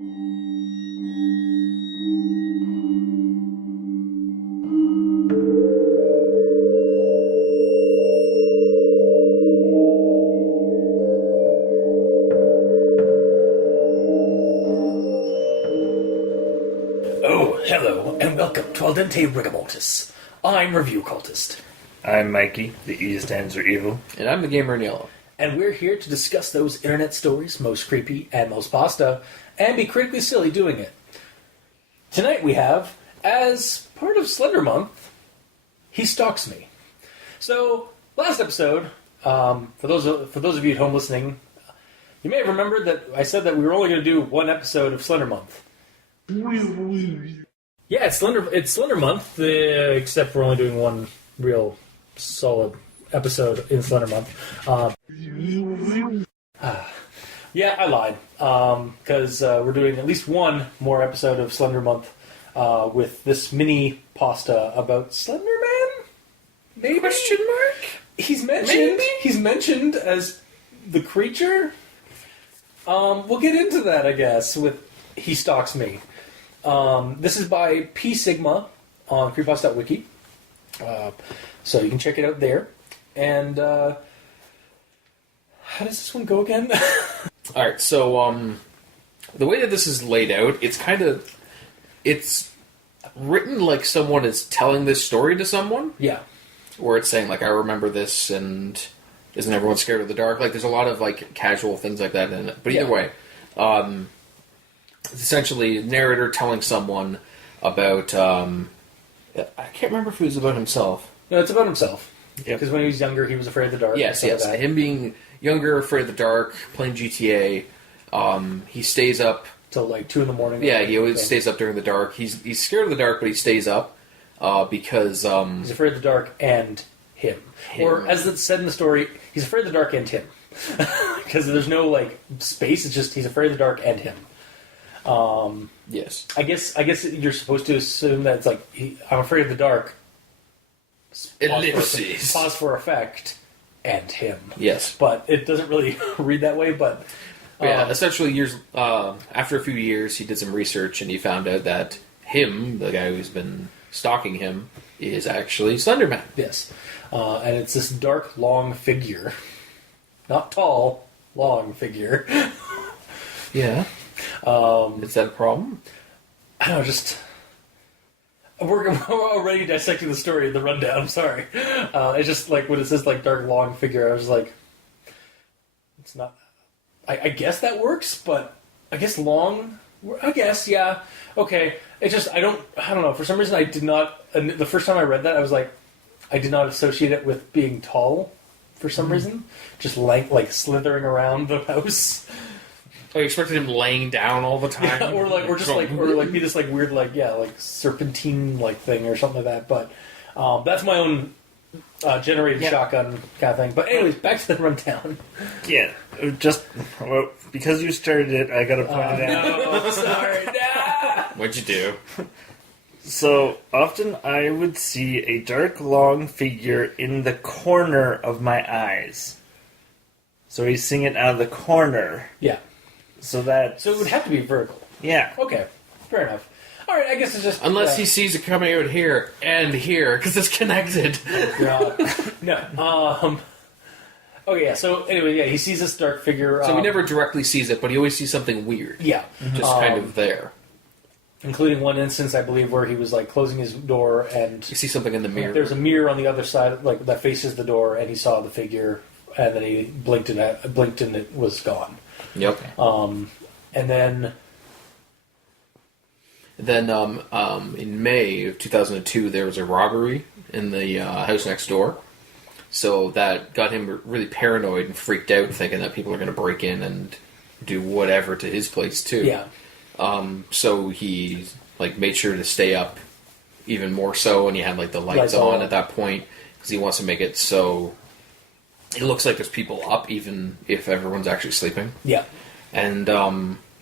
Oh, hello, and welcome to Dente Rigamortis. I'm Review Cultist. I'm Mikey, the E stands for evil. And I'm the gamer in yellow. And we're here to discuss those internet stories, most creepy and most pasta, and be critically silly doing it. Tonight we have, as part of Slender Month, He Stalks Me. So, last episode, for those of you at home listening, you may have remembered that I said that we were only going to do one episode of Slender Month. Yeah, it's Slender Month, except we're only doing one real solid episode in Slender Month. Yeah, I lied. Because we're doing at least one more episode of Slender Month with this mini pasta about Slender Man? Maybe? Question mark? He's mentioned as the creature. We'll get into that, I guess, with He Stalks Me. This is by PSigma on Creepypasta.wikia. So you can check it out there. And how does this one go again? Alright, so the way that this is laid out, it's written like someone is telling this story to someone. Yeah. Where it's saying, like, I remember this, and isn't everyone scared of the dark? Like, there's a lot of, like, casual things like that in it. But either way, it's essentially a narrator telling someone about, I can't remember if it was about himself. No, it's about himself. Because when he was younger, he was afraid of the dark. Yes. Like him being younger, afraid of the dark, playing GTA, he stays up till like 2 in the morning. Yeah, he always stays up during the dark. He's scared of the dark, but he stays up because he's afraid of the dark and him. Or as it's said in the story, he's afraid of the dark and him. Because there's no like space. It's just he's afraid of the dark and him. Yes. I guess you're supposed to assume that it's like I'm afraid of the dark. Ellipses. Pause for effect and him. Yes, but it doesn't really read that way. But yeah, essentially, years after a few years, he did some research and he found out that him, the guy who's been stalking him, is actually Slenderman. Yes, and it's this dark, long figure, not tall, long figure. Yeah. Is that a problem? I don't know, just... We're already dissecting the story, the rundown, I'm sorry. It's just like when it says like dark, long figure, I was like... It's not... I guess that works, but I guess long... I guess, yeah. Okay. It just, I don't know, for some reason I did not... The first time I read that, I was like... I did not associate it with being tall, for some reason. Just like slithering around the house. I expected him laying down all the time, yeah, or be this like weird like serpentine like thing or something like that. But that's my own generated shotgun kind of thing. But anyways, back to the rundown. Yeah, because you started it, I gotta point it out. No, sorry. Nah. What'd you do? So often I would see a dark, long figure in the corner of my eyes. So he's seeing it out of the corner. Yeah. So it would have to be vertical. Yeah. Okay. Fair enough. All right. I guess it's just unless he sees it coming out here and here because it's connected. No. Okay. Yeah. So anyway, yeah, he sees this dark figure. So he never directly sees it, but he always sees something weird. Yeah. Just kind of there. Including one instance, I believe, where he was like closing his door and you see something in the mirror. There's a mirror on the other side, like that faces the door, and he saw the figure, and then he blinked and it was gone. Yep. And then in May of 2002, there was a robbery in the house next door. So that got him really paranoid and freaked out, thinking that people are going to break in and do whatever to his place too. Yeah. So he made sure to stay up even more so, and he had the lights on at that point because he wants to make it so it looks like there's people up, even if everyone's actually sleeping. Yeah. And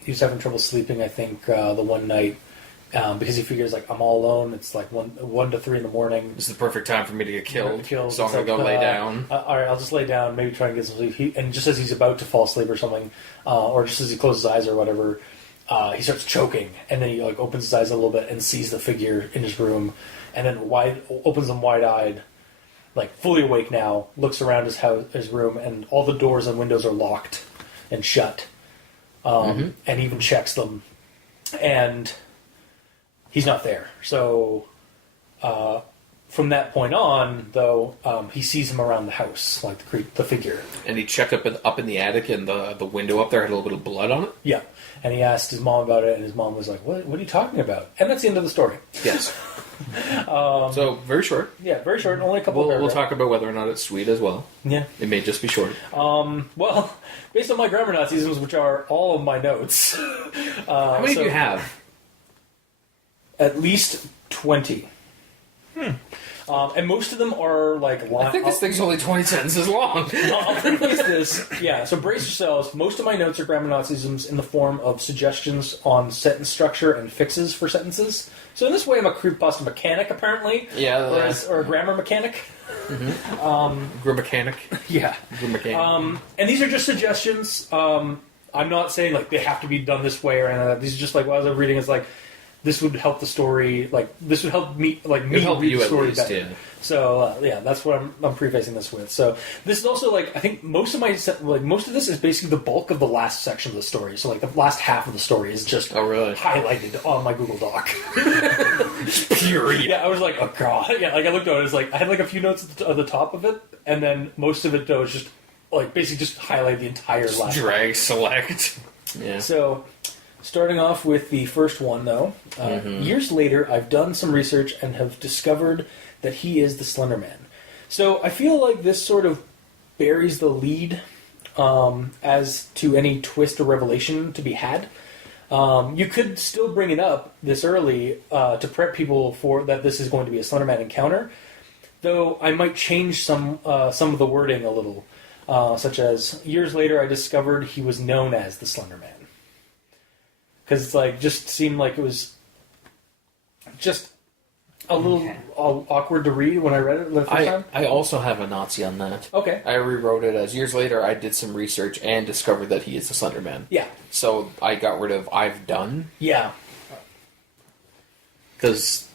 he was having trouble sleeping, I think, the one night because he figures I'm all alone. It's 1 to 3 in the morning. This is the perfect time for me to get killed. So I'm going to go lay down. All right, I'll just lay down, maybe try and get some sleep. And just as he's about to fall asleep or something, or just as he closes his eyes or whatever, he starts choking, and then he like opens his eyes a little bit and sees the figure in his room, and then opens them wide-eyed, like fully awake now, looks around his room, and all the doors and windows are locked and shut, and even checks them, and he's not there. So from that point on, though, he sees him around the house, like the figure. And he checked up in the attic, and the window up there had a little bit of blood on it. Yeah, and he asked his mom about it, and his mom was like, "What are you talking about?" And that's the end of the story. Yes. So very short. Yeah, very short, only a couple of We'll paragraphs. talk about whether or not it's sweet as well. Yeah. It may just be short. Well, based on my grammar Nazisms, which are all of my notes. How many do you have? At least 20. And most of them are like... I think this thing's only 20 sentences long. I'll preface this. Yeah, so brace yourselves. Most of my notes are grammar Nazisms in the form of suggestions on sentence structure and fixes for sentences. So in this way, I'm a creepypasta mechanic, apparently. Yeah. Or a grammar mechanic. Grammachanic. Yeah. Grammachanic. And these are just suggestions. I'm not saying like they have to be done this way or anything like that. These are just like, while I was reading, it's like, this would help the story, like, this would help me, like, me help read you the at story least, better. yeah. So, yeah, that's what I'm prefacing this with. So, this is also, like, I think most of this is basically the bulk of the last section of the story. So, like, the last half of the story is just highlighted on my Google Doc. Period. Yeah, I was like, oh, God. Yeah, like, I looked at it, it was like, I had, like, a few notes at the top of it, and then most of it, though, is just, like, basically just highlight the entire last Drag select. Yeah. So... Starting off with the first one, though. Years later, I've done some research and have discovered that he is the Slender Man. So I feel like this sort of buries the lead as to any twist or revelation to be had. You could still bring it up this early to prep people for that this is going to be a Slender Man encounter, though I might change some of the wording a little, such as, years later I discovered he was known as the Slender Man. Because it's like, just seemed like it was just a little awkward to read when I read it the first time. I also have a Nazi on that. Okay. I rewrote it as, years later I did some research and discovered that he is the Slender Man. Yeah. So I got rid of I've done. Yeah. Because...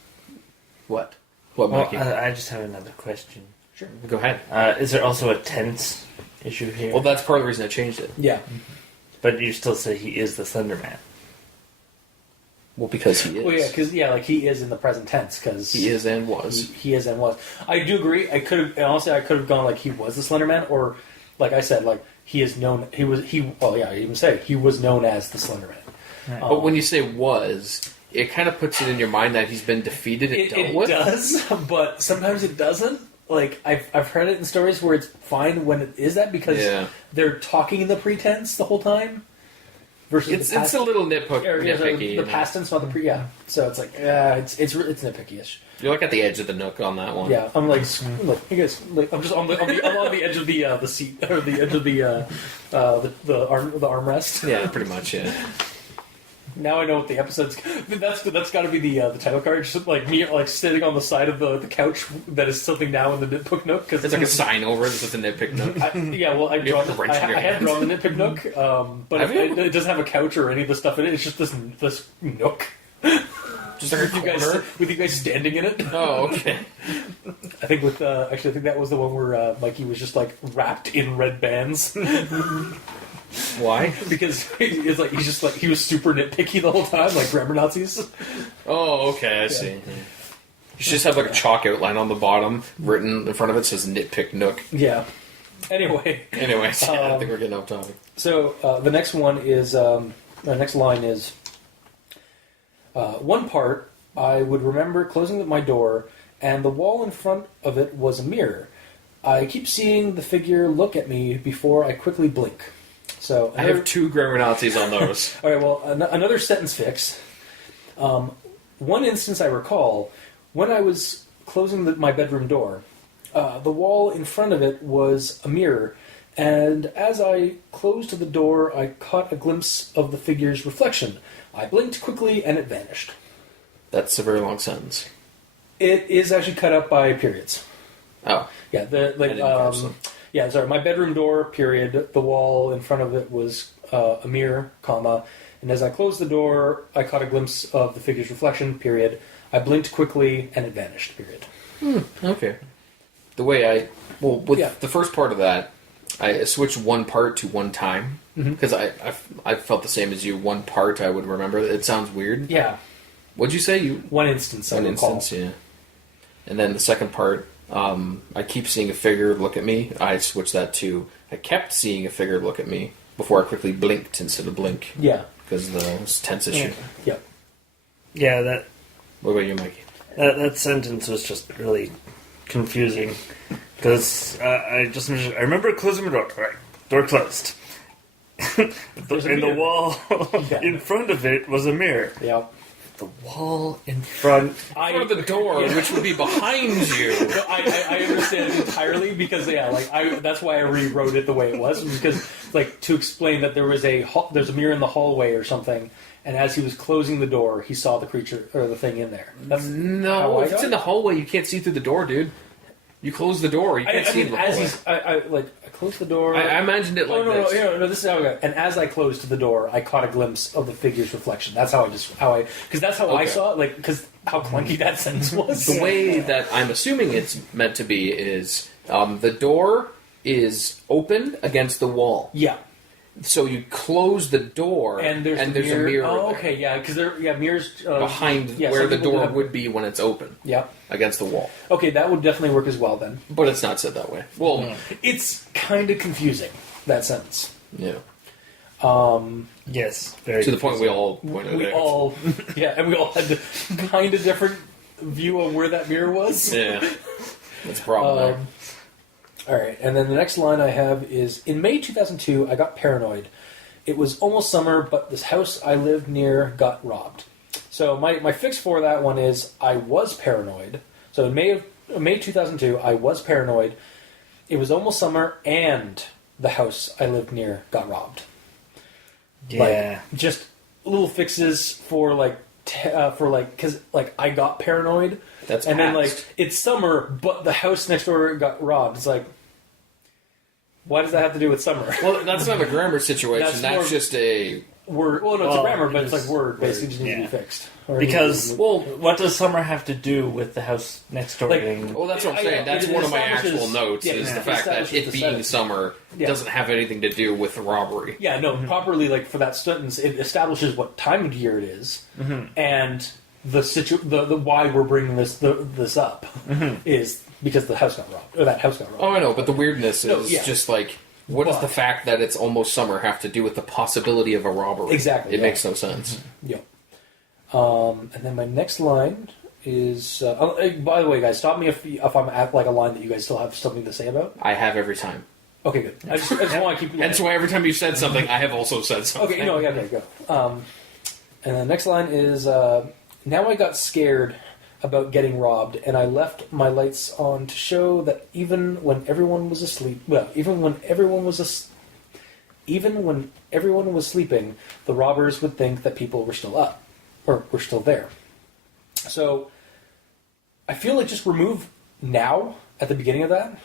What? What, Well, Mikey? I just have another question. Sure. Go ahead. Is there also a tense issue here? Well, that's part of the reason I changed it. Yeah. But you still say he is the Slender Man. Well, because he is. Well, yeah, because like he is in the present tense because He is and was. He is and was. I do agree. I could have honestly, I could have gone like he was the Slender Man, or like I said, like he is known. He was. Well, yeah, I even say he was known as the Slender Man. Right. But when you say was, it kind of puts it in your mind that he's been defeated and It dealt with. does, but sometimes it doesn't. Like I've heard it in stories where it's fine when it is that because they're talking in the pretense the whole time. Versus It's a little nitpicky. The past tense, not the pre. Yeah, so it's like it's nitpicky-ish. You're like at the edge of the nook on that one. Yeah, I'm like, look, you guys, like, I'm just I'm on the edge of the seat or the edge of the armrest. Yeah, pretty much. Yeah. Now I know what the episode's. That's got to be the title card. Just like me, like sitting on the side of the couch that is something now in the nitpick nook because It's like a sign over. This is a nitpick nook. Yeah, well, I You have to wrench in your had hands. drawn the nitpick nook, but Have you? it doesn't have a couch or any of the stuff in it. It's just this nook. Just like a corner. With you guys standing in it. Oh, okay. I think with actually, I think that was the one where Mikey was just like wrapped in red bands Why? because it's like he was super nitpicky the whole time, like grammar Nazis. Oh, okay. I see. Yeah. You should just have like a chalk outline on the bottom, written in front of it says nitpick nook. Yeah. Anyway. Anyways, I think we're getting off topic. So the next one is the next line is one part I would remember closing my door and the wall in front of it was a mirror. I keep seeing the figure look at me before I quickly blink. So I have 2 grammar Nazis on those. All right. Well, another sentence fix. One instance I recall when I was closing my bedroom door. The wall in front of it was a mirror, and as I closed the door, I caught a glimpse of the figure's reflection. I blinked quickly, and it vanished. That's a very long sentence. It is actually cut up by periods. Oh. Yeah, I didn't catch them. yeah. Sorry, my bedroom door. Period. The wall in front of it was a mirror, comma, and as I closed the door, I caught a glimpse of the figure's reflection, period. I blinked quickly, and it vanished, period. Okay. The way with the first part of that, I switched one part to one time, because I felt the same as you. One part I would remember. It sounds weird. Yeah. What'd you say? One instance, One instance, yeah. And then the second part, I keep seeing a figure look at me. I switched that to I kept seeing a figure look at me before I quickly blinked instead of blink. Yeah. Because of the tense issue. Yep. Yeah, that What about you, Mikey? that sentence was just really confusing. Because I remember closing the door. Right, door closed. And the wall in front of it was a mirror. Yep. The wall in front. Of the door, which would be behind you. No, I understand it entirely because that's why I rewrote it the way it was, because to explain that there's a mirror in the hallway or something, and as he was closing the door, he saw the creature or the thing in there. That's No, if it's in the hallway, you can't see through the door, dude. You close the door, you can't see in the hallway. I closed the door. I imagined it like this. No, this is how I got. And as I closed the door, I caught a glimpse of the figure's reflection. That's how because that's how I saw it. Because how clunky that sentence was. The way that I'm assuming it's meant to be is the door is open against the wall. Yeah. So you close the door, and there's a mirror. Oh, there. okay, yeah, because mirrors Behind where the door would be when it's open. Yeah. Against the wall. Okay, that would definitely work as well then. But it's not said that way. Well, it's kind of confusing, that sentence. Yeah. Yes, very to the point we all pointed We out. all, and we all had the kind of different view of where that mirror was. Yeah. That's a problem there. All right, and then the next line I have is, in May 2002, I got paranoid. It was almost summer, but this house I lived near got robbed. So my fix for that one is, I was paranoid. So in May 2002, I was paranoid. It was almost summer, and the house I lived near got robbed. Yeah. Just little fixes for because I got paranoid. That's and past. then it's summer, but the house next door got robbed. It's like, why does that have to do with summer? Well, that's not a grammar situation. That's just a word. Well, no, it's a grammar, but it's word. word, Basically, just needs to yeah. be fixed. Because, what does summer have to do with the house next door being... Well, that's what I'm saying. That's one of my actual notes, is the fact that it being summer doesn't have anything to do with the robbery. Yeah, no, properly, for that sentence, it establishes what time of year it is, and the why we're bringing this up is because the house got robbed, or that house got robbed. Oh, I know, but the weirdness is just what does the fact that it's almost summer have to do with the possibility of a robbery? Exactly. It makes no sense. Yep. And then my next line is... by the way, guys, stop me if I'm at a line that you guys still have something to say about. I have every time. Okay, good. I just want to keep... That's why every time you said something, I have also said something. Okay, go. And the next line is... now I got scared about getting robbed, and I left my lights on to show that even when everyone was asleep... Well, even when everyone was sleeping, the robbers would think that people were still up. Or were still there. So, I feel like just remove now at the beginning of that.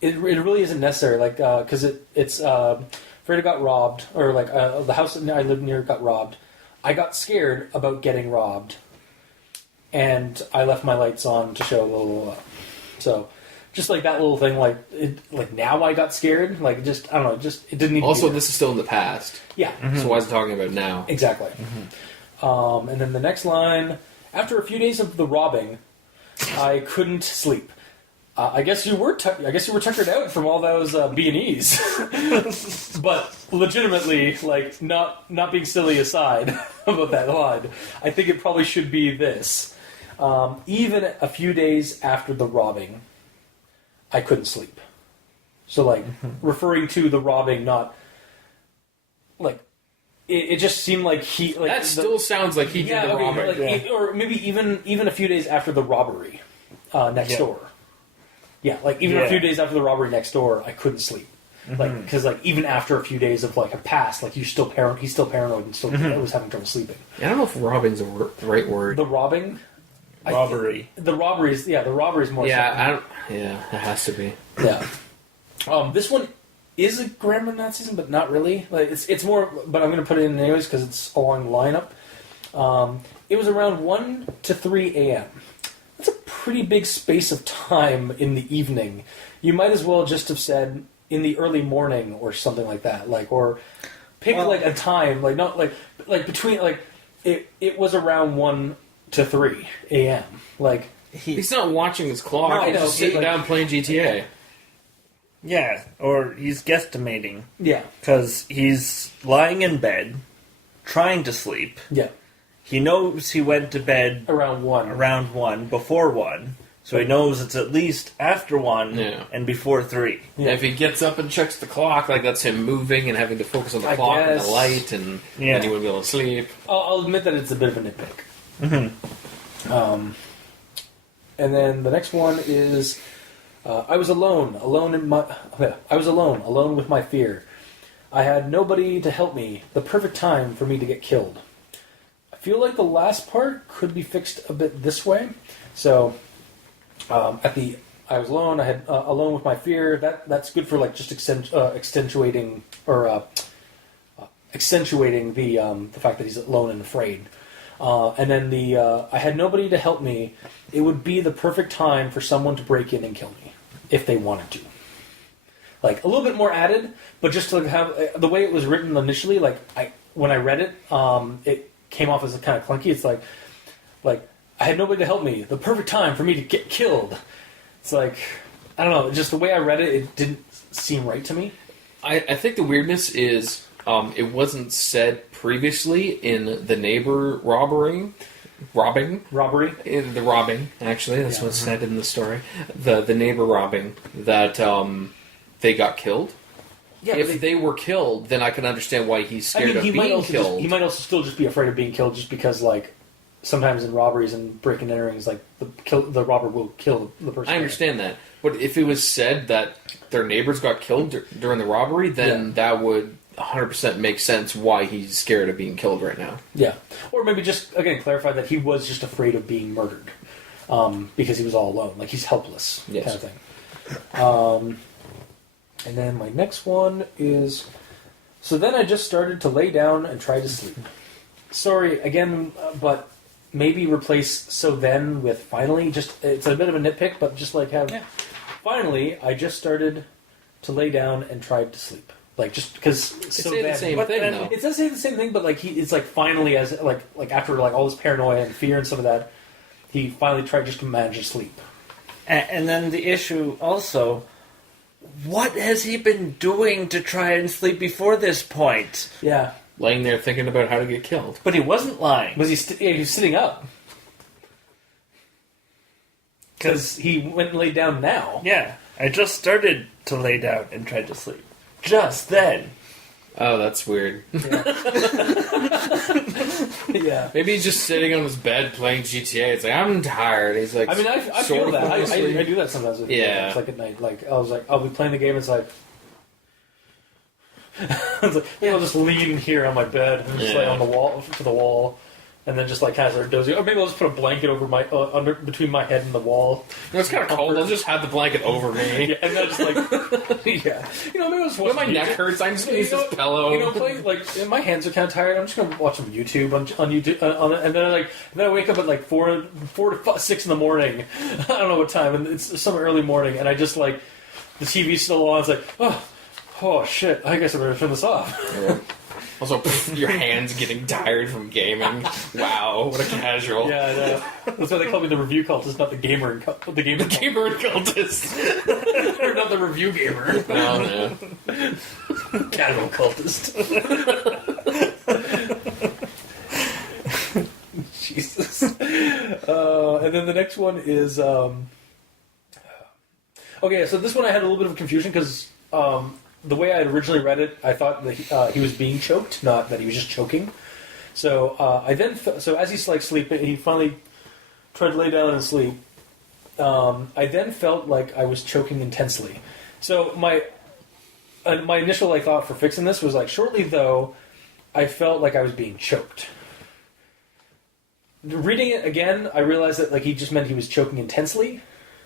It really isn't necessary, because it's Freda got robbed, or the house that I lived near got robbed. I got scared about getting robbed, and I left my lights on to show blah, blah, blah. So, just that little thing, now I got scared, I don't know, it didn't need Also, to be this is still in the past. Yeah. So why is it talking about now? Exactly. And then the next line, after a few days of the robbing, I couldn't sleep. I guess you were tuckered out from all those B&Es. But legitimately, not being silly aside about that line, I think it probably should be this. Even a few days after the robbing, I couldn't sleep. So, referring to the robbing, not... It just seemed like he... that still sounds like he did the robbing. Or maybe even a few days after the robbery next door. Yeah, a few days after the robbery next door, I couldn't sleep. Because even after a few days of have passed, he's still paranoid and still was having trouble sleeping. Yeah, I don't know if robbing's the right word. The robbing? Robbery. The robbery is more... Yeah, it has to be. Yeah. This one is a grammar Nazism, but not really. Like it's more, but I'm going to put it in anyways because it's along the lineup. It was around 1 to 3 a.m. That's a pretty big space of time in the evening. You might as well just have said in the early morning or something like that, like or pick like a time, like not like between like it was around 1 to 3 a.m. Like He's not watching his clock. No, He's no, just sitting like- down playing GTA. Yeah, or he's guesstimating. yeah, Because he's lying in bed, trying to sleep. yeah, He knows he went to bed around 1. around 1, before 1. So he knows it's at least after 1 Yeah. and before 3. Yeah. If he gets up and checks the clock, like that's him moving and having to focus on the I clock and guess. the light, and Yeah. then he wouldn't be able to sleep. I'll admit that it's a bit of a nitpick. And then the next one is I was alone with my fear. I had nobody to help me. The perfect time for me to get killed. I feel like the last part could be fixed a bit this way. So at the I was alone. I had alone with my fear. That's good for like just accentuating the fact that he's alone and afraid. And then I had nobody to help me. It would be the perfect time for someone to break in and kill me if they wanted to. Like a little bit more added, but just to have the way it was written initially. Like when I read it, it came off as a kind of clunky. It's like I had nobody to help me. The perfect time for me to get killed. It's like I don't know. Just the way I read it, it didn't seem right to me. I think the weirdness is it wasn't said previously in the neighbor robbing. In the robbing, actually, that's what's said in the story. The neighbor robbing that they got killed. Yeah, If they were killed, then I can understand why he's scared of he might being also killed. he might also still just be afraid of being killed, just because like sometimes in robberies and breaking and enterings, like the robber will kill the person. I understand that, but if it was said that their neighbors got killed during the robbery, then that would 100% make sense why he's scared of being killed right now. Yeah, or maybe just again clarify that he was just afraid of being murdered because he was all alone, like he's helpless, Yes. kind of thing. And then my next one is so then I just started to lay down and try to sleep. Sorry again, but maybe replace so then with finally. Just it's a bit of a nitpick, but just like have finally I just started to lay down and tried to sleep. Like just because so say the then same but thing, then though. it does say the same thing, but like it's like finally as like after like all this paranoia and fear and some of that, he finally tried just to manage to sleep. And then the issue also, what has he been doing to try and sleep before this point? Yeah, Laying there thinking about how to get killed. But he wasn't lying. was he? He was sitting up because he went and laid down now. Yeah, I just started to lay down and tried to sleep. Just then. Oh, that's weird. Yeah. Maybe he's just sitting on his bed playing GTA. It's like, I'm tired. He's like, I mean, I sort feel of that. I asleep. do that sometimes. With Yeah. It's like at night. Like I was like, I'll be playing the game. It's like, it's like maybe I'll just lean here on my bed and just like on the wall to the wall, and then just like kind of start dozing. Or maybe I'll just put a blanket over my under between my head and the wall. It's kind of cold. I'll just have the blanket over me. Yeah, and then just like yeah, maybe I'll just watch. When my neck hurts, I just use this pillow. Playing like my hands are kind of tired. I'm just gonna watch some YouTube on YouTube, and then I wake up at like 4 to 6 in the morning. I don't know what time, and it's some early morning, and I just like the TV's still on. It's like oh shit! I guess I better turn this off. Yeah. Also, your hands getting tired from gaming. Wow, what a casual. Yeah, I know. That's why they call me the review cultist, not the gamer. The gamer cultist. or not the review gamer. Oh, no. Casual cultist. Jesus. And then the next one is okay. So this one I had a little bit of confusion because the way I had originally read it, I thought that he was being choked, not that he was just choking. So so as he's like sleeping, he finally tried to lay down and sleep. I then felt like I was choking intensely. So my initial thought for fixing this was like shortly though, I felt like I was being choked. Reading it again, I realized that he just meant he was choking intensely.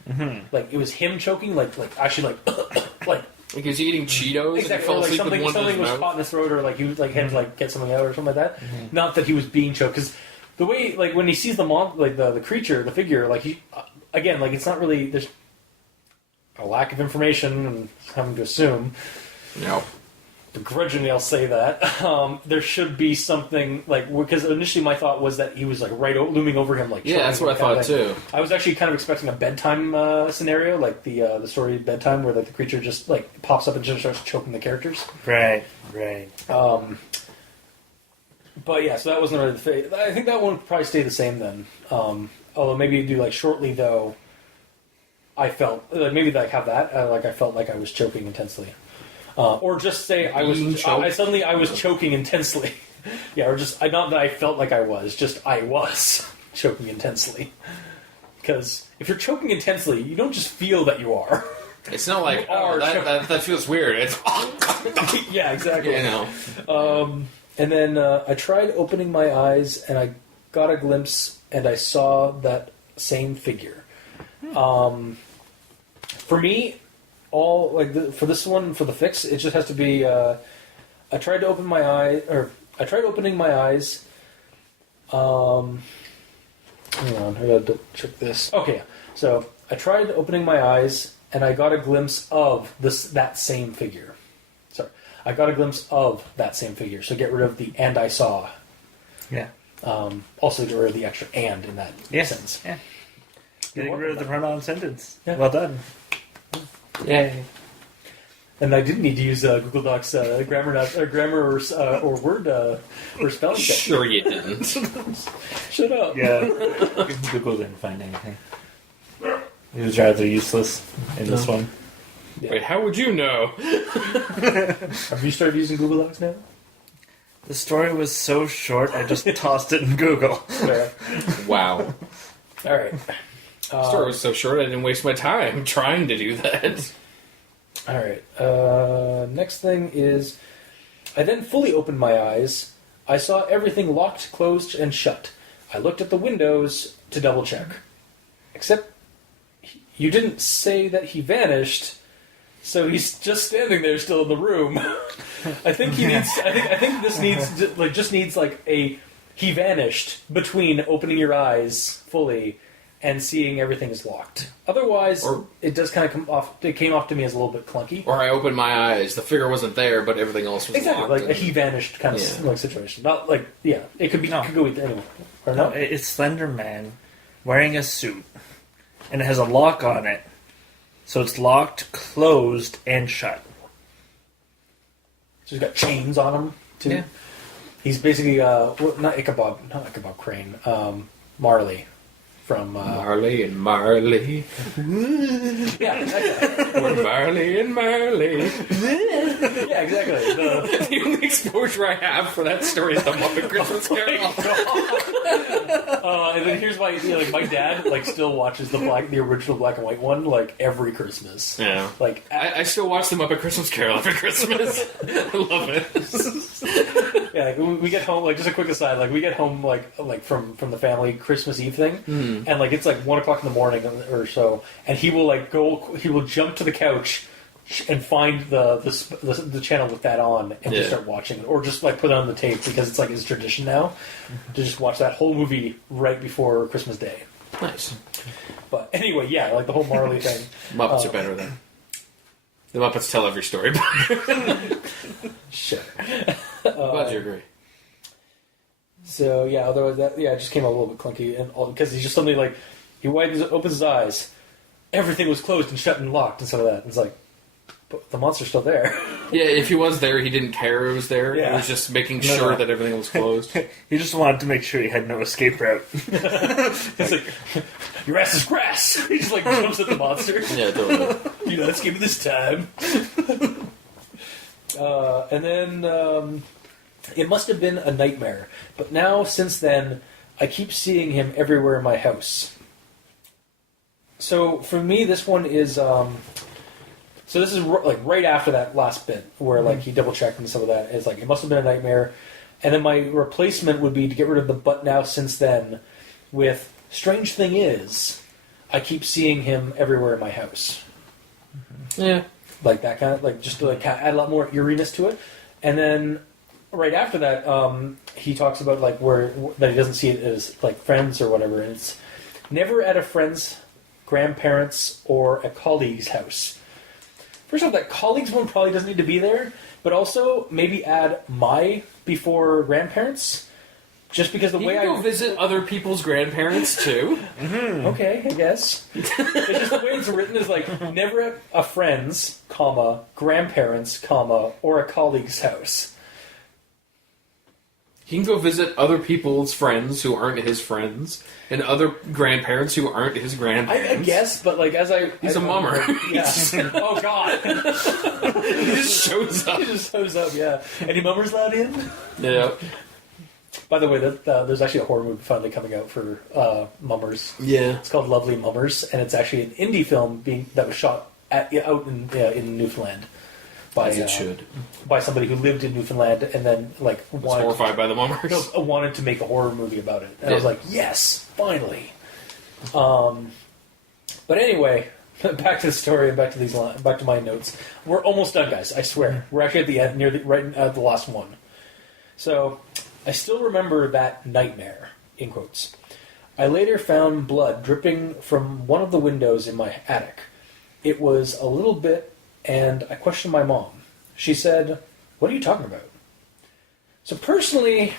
Mm-hmm. Like it was him choking, like actually like Like, is he eating Cheetos and he Exactly. fell Or like asleep with one in something his was mouth? caught in his throat, or like he like had to like get something out or something like that. Not that he was being choked, because the way like when he sees the creature, the figure, like he again, like it's not really, there's a lack of information and having to assume. No. Begrudgingly, I'll say that there should be something like, because initially my thought was that he was like looming over him, like Yeah, that's what I thought too. I was actually kind of expecting a bedtime scenario, like the story Bedtime, where like the creature just like pops up and just starts choking the characters. Right. But yeah, so that wasn't really the fate. I think that one would probably stay the same then. Although maybe you do like shortly though. I felt maybe like have that like I felt like I was choking intensely. Or just say I was choking intensely. Yeah, or just not that I felt like I was, just I was choking intensely. Because if you're choking intensely, you don't just feel that you are. It's not like, that feels weird. It's yeah, exactly. You know. And then I tried opening my eyes, and I got a glimpse, and I saw that same figure. For me, for this one, for the fix, it just has to be. I tried opening my eyes. Hang on, I gotta check this. Okay, so I tried opening my eyes, and I got a glimpse of that same figure. Sorry, I got a glimpse of that same figure. So get rid of the "and I saw." Yeah. Also get rid of the extra "and" in that sentence. Yeah. Getting rid of the run-on sentence. Yeah. Well done. Yay. And I didn't need to use Google Docs grammar or word or spelling check. Sure you didn't. Shut up. Yeah. Google didn't find anything. It was rather useless in this one. Yeah. Wait, how would you know? Have you started using Google Docs now? The story was so short, I just tossed it in Google. Fair. Wow. All right. The story was so short I didn't waste my time trying to do that. All right. Next thing is, I then fully opened my eyes. I saw everything locked, closed, and shut. I looked at the windows to double check. Except, you didn't say that he vanished, so he's just standing there still in the room. I think he needs. I think this needs a he vanished between opening your eyes fully and seeing everything is locked. Otherwise, it does kind of come off. It came off to me as a little bit clunky. Or I opened my eyes, the figure wasn't there, but everything else was Exactly, locked. like a he vanished kind of like situation. Not like it could be could go with anyone. Or No, no? it's Slender Man wearing a suit, and it has a lock on it, so it's locked, closed, and shut. So he's got chains on him too. Yeah. He's basically not Ichabod Crane, Marley from Marley and Marley. yeah, exactly. We're Marley and Marley. Yeah, exactly. The only exposure I have for that story is the Muppet Christmas Carol. And then here's my my dad still watches the original black and white one every Christmas. Yeah. I I still watch the Muppet Christmas Carol every Christmas. I love it. yeah, we get home just a quick aside, we get home from the family Christmas Eve thing, and it's 1 o'clock in the morning or so, and he will jump to the couch and find the channel with that on and just start watching it, or just put it on the tape because it's his tradition now to just watch that whole movie right before Christmas Day. Nice. But anyway, yeah, the whole Marley thing. Muppets are better than the Muppets tell every story. Shit. Glad you agree. So yeah, otherwise it just came out a little bit clunky, and because he's just suddenly he opens his eyes, everything was closed and shut and locked and some of that. It's but the monster's still there. Yeah, if he was there, he didn't care it was there. Yeah. He was just making sure that everything was closed. He just wanted to make sure he had no escape route. It's your ass is grass. He just jumps at the monster. Yeah, totally. Let's give me this time. And then it must have been a nightmare, but now since then I keep seeing him everywhere in my house. So for me, this one is so this is right after that last bit where he double checked and some of that is it must have been a nightmare, and then my replacement would be to get rid of the "but now since then" with "strange thing is I keep seeing him everywhere in my house." Yeah. like that kind of like just to like add a lot more eeriness to it. And then right after that, he talks about like that he doesn't see it as like friends or whatever, and it's never at a friend's, grandparents, or a colleague's house. First off, that colleagues one probably doesn't need to be there, but also maybe add my before grandparents, just because the way I go visit other people's grandparents too. Okay, I guess. It's just the way it's written is like never at a friend's, comma, grandparents, comma, or a colleague's house. He can go visit other people's friends who aren't his friends, and other grandparents who aren't his grandparents. I guess, but like he's a mummer. Yeah. Oh God. He just shows up. He just shows up. Yeah. Any mummers allowed in? Yeah. By the way, there's actually a horror movie finally coming out for mummers. Yeah. It's called Lovely Mummers, and it's actually an indie film that was shot out in Newfoundland. As it should. By somebody who lived in Newfoundland and then like was horrified by the mummers. Wanted to make a horror movie about it. And I was like, yes, finally. But anyway, back to the story and back to my notes. We're almost done, guys. I swear. We're actually at the end, right at the last one. So, I still remember that nightmare, in quotes. I later found blood dripping from one of the windows in my attic. It was a little bit, and I questioned my mom. She said, "What are you talking about?" So personally,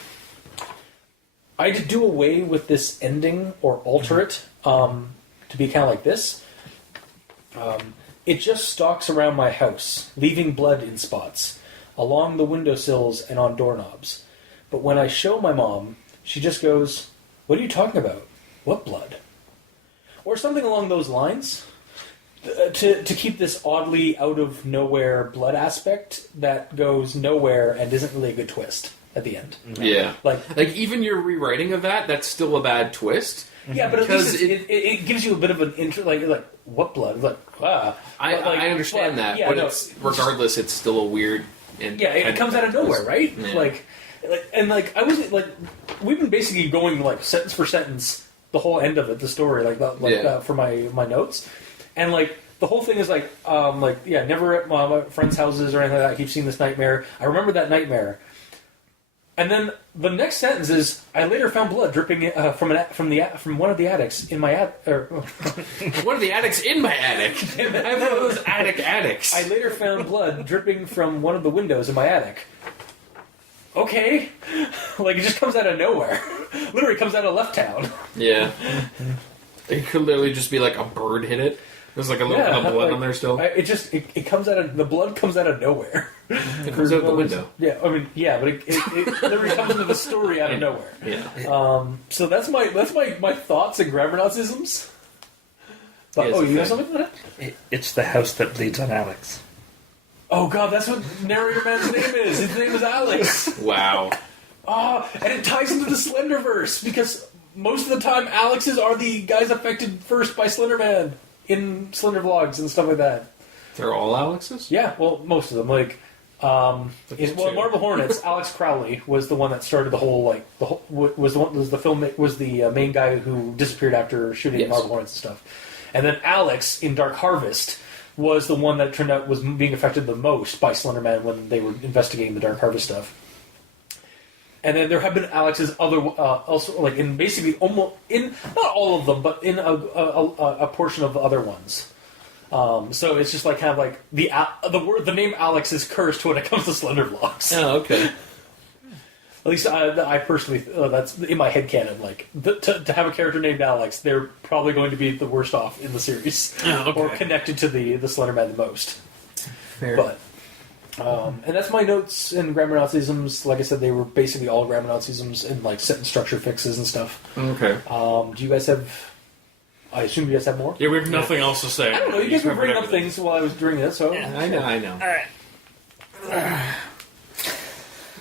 I'd do away with this ending or alter it to be kind of like this. It just stalks around my house, leaving blood in spots, along the windowsills and on doorknobs. But when I show my mom, she just goes, "What are you talking about? What blood?" Or something along those lines. To keep this oddly out of nowhere blood aspect that goes nowhere and isn't really a good twist at the end. Yeah, like even your rewriting of that's still a bad twist. Yeah, but at least it gives you a bit of an intro, like what blood? Like I understand that, but it's regardless, it's still a weird. It comes out of nowhere, right? Yeah. I was like, we've been basically going like sentence for sentence the whole end of it, the story, for my notes. And, like, the whole thing is, never at my friends' houses or anything like that. I keep seeing this nightmare. I remember that nightmare. And then the next sentence is, I later found blood dripping from one of the attics in my attic. One of the attics in my attic? I have one of those attics. I later found blood dripping from one of the windows in my attic. Okay. Like, it just comes out of nowhere. Literally comes out of Left Town. Yeah. It could literally just be like a bird hit it. There's like a little bit of blood on there still. It comes out of the blood comes out of nowhere. It comes out the window. Yeah, I mean, yeah, but it literally comes into the story out of nowhere. Yeah. So that's my thoughts and grammar Nazisms. But, you have something on it? It's the house that bleeds on Alex. Oh God, that's what narrator man's name is. His name is Alex. Wow. And it ties into the Slenderverse because most of the time Alexes are the guys affected first by Slenderman in Slender vlogs and stuff like that. They're all Alexes? Yeah, well, most of them. Like, Marble Hornets, Alex Crowley was the one that started the whole was the main guy who disappeared after shooting Marble Hornets and stuff. And then Alex in Dark Harvest was the one that turned out was being affected the most by Slenderman when they were investigating the Dark Harvest stuff. And then there have been Alex's other, also like in basically almost in not all of them, but in a portion of the other ones. So it's just like kind of like the name Alex is cursed when it comes to Slender vlogs. Oh, okay. At least I personally that's in my headcanon. Like to have a character named Alex, they're probably going to be the worst off in the series, or connected to the Slenderman the most. Fair. But. And that's my notes in grammar Nazisms. Like I said, they were basically all grammar Nazisms and like sentence structure fixes and stuff. Okay. Do you guys have? I assume you guys have more. Yeah, we have nothing else to say. I don't know. You guys were bringing up things while I was doing this, so yeah, I know. All right.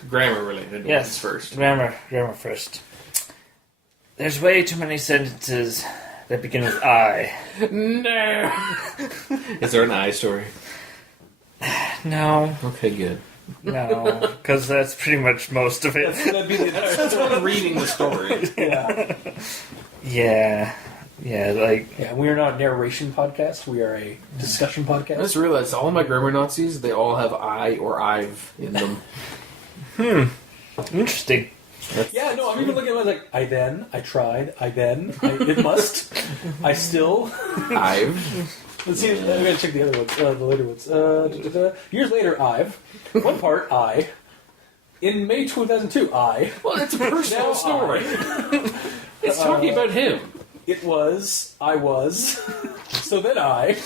Grammar related ones first. Grammar first. There's way too many sentences that begin with I. No. Is there an I story? No. Okay, good. No, because that's pretty much most of it. That's fun reading the story. yeah. Yeah. Yeah, like... Yeah, we are not a narration podcast. We are a discussion I podcast. just realized all my grammar Nazis, they all have I or I've in them. Interesting. Yeah, no, I'm even looking at it like, I then, I tried, it must, I still. I've. Let's see, I'm going to check the other ones, the later ones. Years later, I've. One part, I. In May 2002, I. Well, it's a personal Now story. It's talking about him. It was, I was, so then I.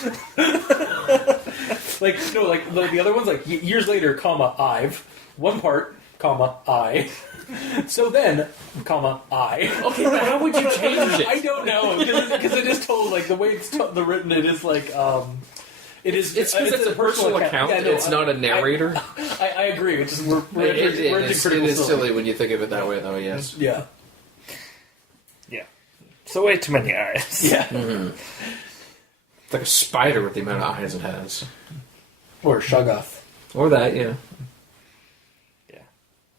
Like, no, like the other ones, like, years later, comma, I've. One part, comma, I. So then, comma, I. Okay, but how would you change it? I don't know, because it is told, like, the way it's written, it is like, it is... It's because it's a personal account, Yeah, no, it's not a narrator. I agree, it's just, we're It entering is critical silly when you think of it that way, though, yes. Yeah. Yeah. So way too many eyes. Yeah. It's like a spider with the amount of eyes it has. Or Shoggoth. Or that, yeah. Yeah.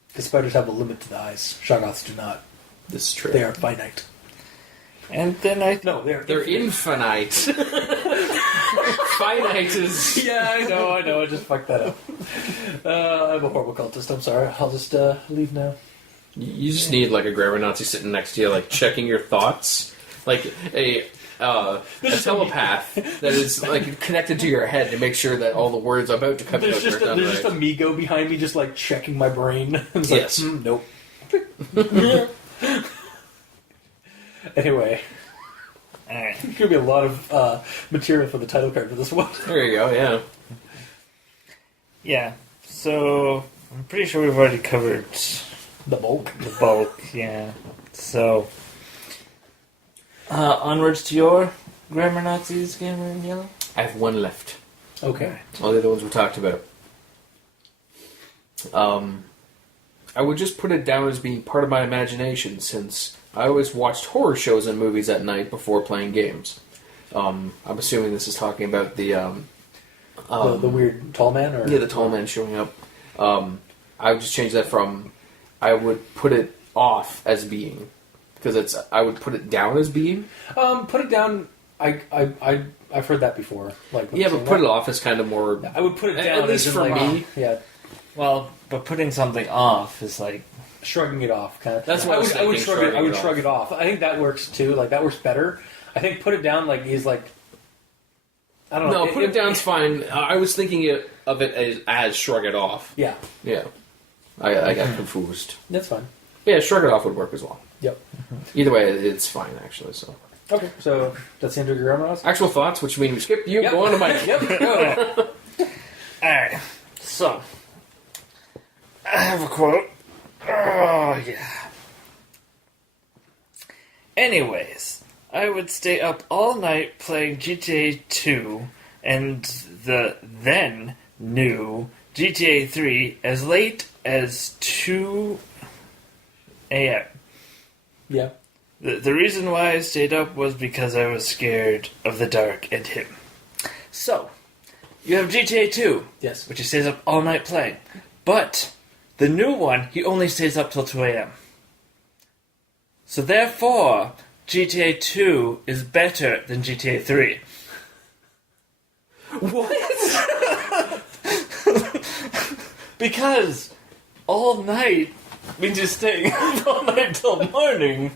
Because spiders have a limit to the eyes. Shoggoths do not. This is true. They are finite. And then No, They're infinite. Finite is... Yeah, I know, I just fucked that up. I'm a horrible cultist, I'm sorry. I'll just leave now. You just need, like, a grammar Nazi sitting next to you, like, checking your thoughts. Like, a telepath that is, like, connected to your head to make sure that all the words about to come out are done There's right. just a Migo behind me just, like, checking my brain. It's Yes. like, nope. Anyway, Alright. there's going to be a lot of material for the title card for this one. There you go, yeah. Yeah. So, I'm pretty sure we've already covered The bulk. the bulk, yeah. So, onwards to your Grammar Nazis, Gamer in Yellow? I have one left. Okay. All the other ones we talked about. I would just put it down as being part of my imagination, since I always watched horror shows and movies at night before playing games. I'm assuming this is talking about the weird tall man? Or the tall man showing up. I would just change that from I would put it off as being, because I would put it down as being. Put it down. I've heard that before. Like Yeah, but put it off as kind of more. I would put it down at least as in, for like, me. Yeah, Well, but putting something off is like... shrugging it off, kind of. That's what I would thinking, shrug it. I would shrugging it shrug it off. I think that works too. Like that works better. I think put it down like is like. I don't know. No, put it down's fine. I was thinking of it as shrug it off. Yeah, Yeah. I got confused. that's fine. Yeah, shrug it off would work as well. Yep. Either way, it's fine, actually. So, Okay, so that's the end of your grammar house. actual thoughts, which mean we skip you, Yep. go on to Mike. Yep. Go. Alright, so... I have a quote. Oh, yeah. Anyways, I would stay up all night playing GTA 2 and the then new GTA 3 as late as 2 a.m. Yeah. The reason why I stayed up was because I was scared of the dark and him. So, you have GTA 2, Yes. which he stays up all night playing. But, the new one, he only stays up till 2 a.m. So therefore, GTA 2 is better than GTA 3. What? Because all night means you're staying up all night till morning.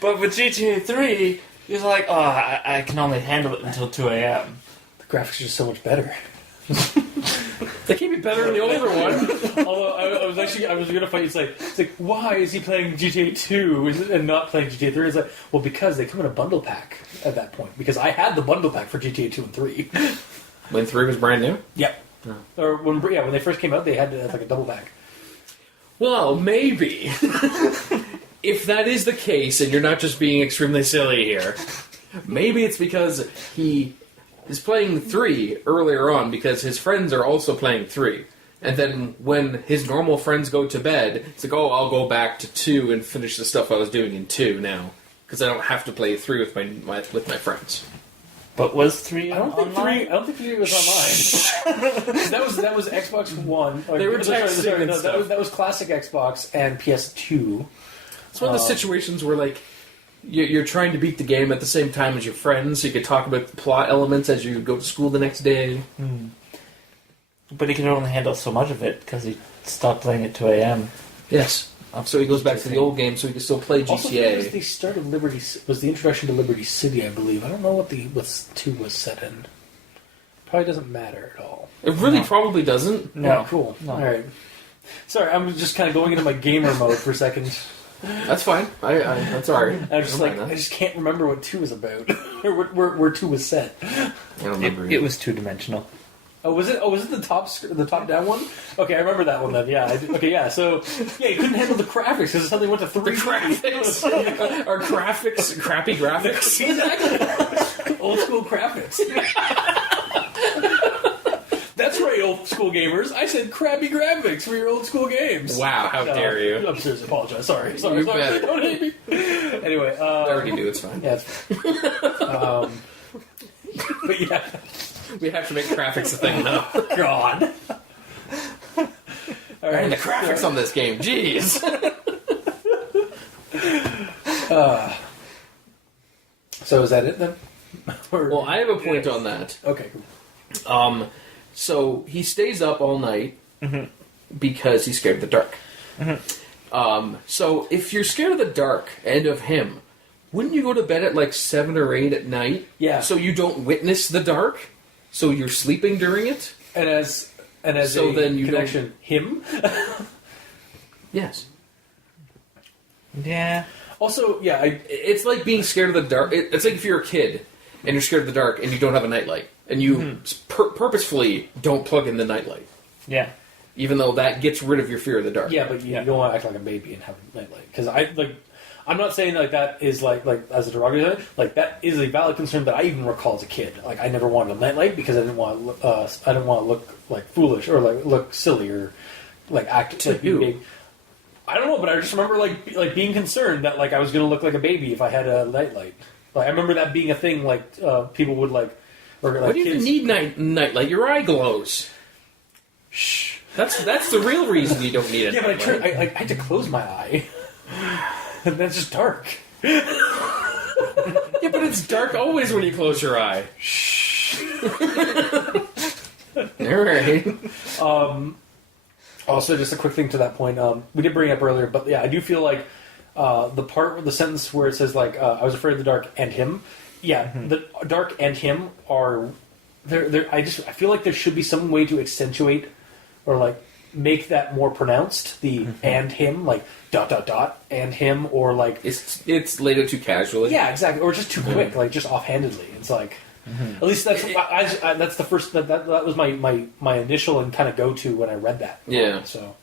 But with GTA 3, you're like, oh, I can only handle it until 2 a.m. The graphics are just so much better. They can't be better than the older one. Although I was gonna fight. It's like why is he playing GTA 2 and not playing GTA 3? It's like, well, because they come in a bundle pack at that point. Because I had the bundle pack for GTA 2 and 3. When 3 was brand new? Yep. Or when they first came out, they had like a double pack. Well, maybe. If that is the case, and you're not just being extremely silly here, maybe it's because he is playing 3 earlier on because his friends are also playing 3. And then when his normal friends go to bed, it's like, oh, I'll go back to 2 and finish the stuff I was doing in 2 now. Because I don't have to play 3 with my friends. But was 3 I don't think online? 3. I don't think 3 was online. that was Xbox One. They were texting and stuff. That was classic Xbox and PS2. It's one of those situations where, like, you're trying to beat the game at the same time as your friends, so you could talk about the plot elements as you go to school the next day. But he can only handle so much of it because he stopped playing at 2 a.m. Yes. So he goes back to the old game so he can still play GTA. Also, it was the start of Liberty. Was the introduction to Liberty City, I believe. I don't know what 2 was set in. Probably doesn't matter at all. It really probably doesn't. No. Oh, cool. No. All right. Sorry, I'm just kind of going into my gamer mode for a second. That's fine. That's alright. I was just like, I just can't remember what 2 was about, or where 2 was set. I don't remember. It was 2-dimensional. Oh, was it? Oh, was it the top down one? Okay, I remember that one then. Yeah. Okay, yeah. So yeah, you couldn't handle the graphics because suddenly went to 3D. The graphics are graphics crappy graphics. Old school graphics. That's right, old school gamers. I said crappy graphics for your old school games. Wow, how dare you? I'm seriously apologize. Sorry. You better. Don't hate me. Anyway, I already do. It's fine. yeah, it's fine. But yeah, We have to make graphics a thing now. God. All right, And the graphics on this game, jeez. So is that it then? Well, I have a point on that. Okay. Cool. So he stays up all night because he's scared of the dark. So if you're scared of the dark and of him, wouldn't you go to bed at like 7 or 8 at night? Yeah. So you don't witness the dark? So you're sleeping during it? And as So a then you connection, him. Yes. Yeah. Also, yeah, It's like being scared of the dark. It's like if you're a kid and you're scared of the dark and you don't have a nightlight. And you purposefully don't plug in the nightlight. Yeah. Even though that gets rid of your fear of the dark. yeah, but you don't want to act like a baby and have a nightlight because I'm not saying like that is like as a derogatory, like that is a valid concern that I even recall as a kid. Like I never wanted a nightlight because I didn't want to look like foolish or like look silly or like act To like who? big. I don't know, but I just remember like being concerned that like I was going to look like a baby if I had a nightlight. Like I remember that being a thing. Like people would like. Or, like, Why do you kids, even need nightlight? Your eye glows. Shh. That's the real reason you don't need it. Yeah, but I had to close my eye. And that's just dark. Yeah, but it's dark always when you close your eye. Shh. Alright. Also, just a quick thing to that point. We did bring it up earlier, but yeah, I do feel like the sentence where it says like I was afraid of the dark and him. Yeah, the dark and him are. I feel like there should be some way to accentuate or like make that more pronounced. The and him, like ... and him, or like It's laid out too casually. yeah, exactly, or just too quick, like just offhandedly. It's like at least that's that's the first that was my initial and kind of go to when I read that. Yeah. So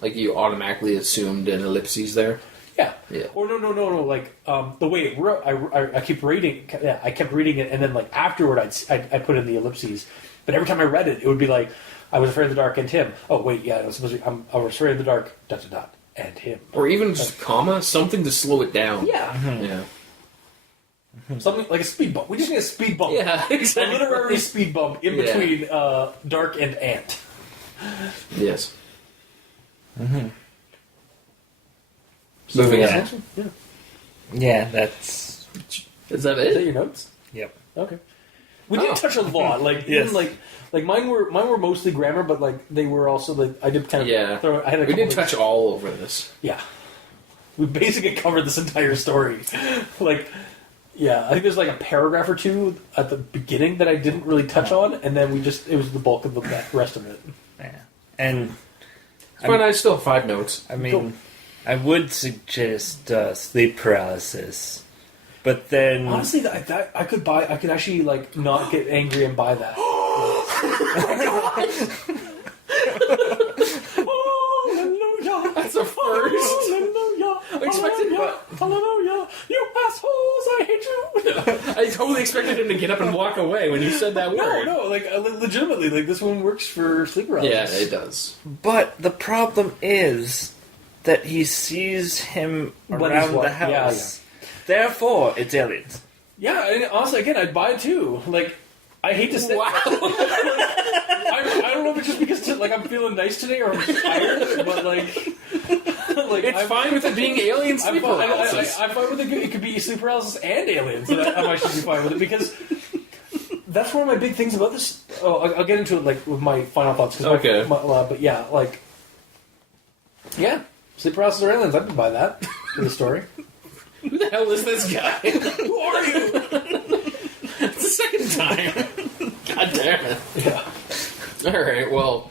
Like you automatically assumed an ellipses there. yeah. Yeah. Or no. Like the way it wrote, I keep reading. Yeah, I kept reading it, and then like afterward, I put in the ellipses. But every time I read it, it would be like I was afraid of the dark and him. Oh wait, yeah, it was supposed to be, I was afraid of the dark. ... and him. Or even just comma, something to slow it down. Yeah. Yeah. Something like a speed bump. We just need a speed bump. Yeah, exactly. A literary speed bump in Yeah. between dark and ant. Yes. Mm-hmm. Moving Yeah. on. Yeah. Yeah, that's... Is that Is that it? your notes? Yep. Okay. We did touch a lot. Like Yes. even like mine were mostly grammar, but like they were also like I did kind of Yeah. throw. I had a We couple did touch all over this. Yeah. We basically covered this entire story. Like, yeah, I think there's like a paragraph or two at the beginning that I didn't really touch on, and then it was the bulk of the rest of it. Yeah. And, But I still have 5 notes. I mean, Cool. I would suggest sleep paralysis. But then... Honestly, that I could actually like not get angry and buy that. Hallelujah! That's a first. Hallelujah! I expected Hallelujah! You assholes! I hate you! I totally expected him to get up and walk away when you said that word. No, like legitimately, like this one works for sleep Yeah, paralysis. it does. But the problem is that he sees him When he's around the walking- house. yeah. Therefore, it's aliens. Yeah, and honestly, again, I'd buy it too. Like, I hate to say, Wow. I'm I don't know if it's just because like I'm feeling nice today or I'm just tired, but like It's fine with it being alien sleep paralysis. I'm fine with it. It could be sleep paralysis and aliens. And I might should be fine with it because that's one of my big things about this. Oh, I'll get into it like with my final thoughts. Okay. But yeah, like sleep paralysis or aliens. I can buy that for the story. Who the hell is this guy? Who are you? It's the second time. God damn it. Yeah. Alright, well.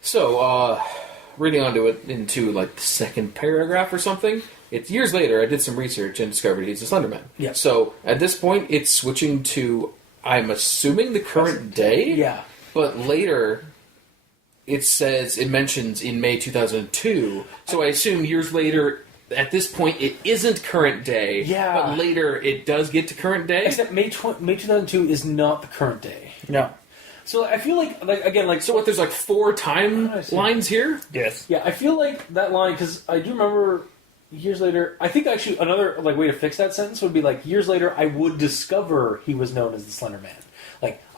So, reading onto it into like the second paragraph or something. It's years later, I did some research and discovered he's a Slenderman. Yeah. So, at this point, it's switching to, I'm assuming, the current day? Yeah. But later, it mentions in May 2002. So I assume years later, at this point, it isn't current day. Yeah. But later, it does get to current day. Except May 2002 is not the current day. No. So I feel like again, like So what, there's like 4 timelines here? Yes. yeah, I feel like that line because I do remember years later. I think actually another like way to fix that sentence would be like years later I would discover he was known as the Slender Man.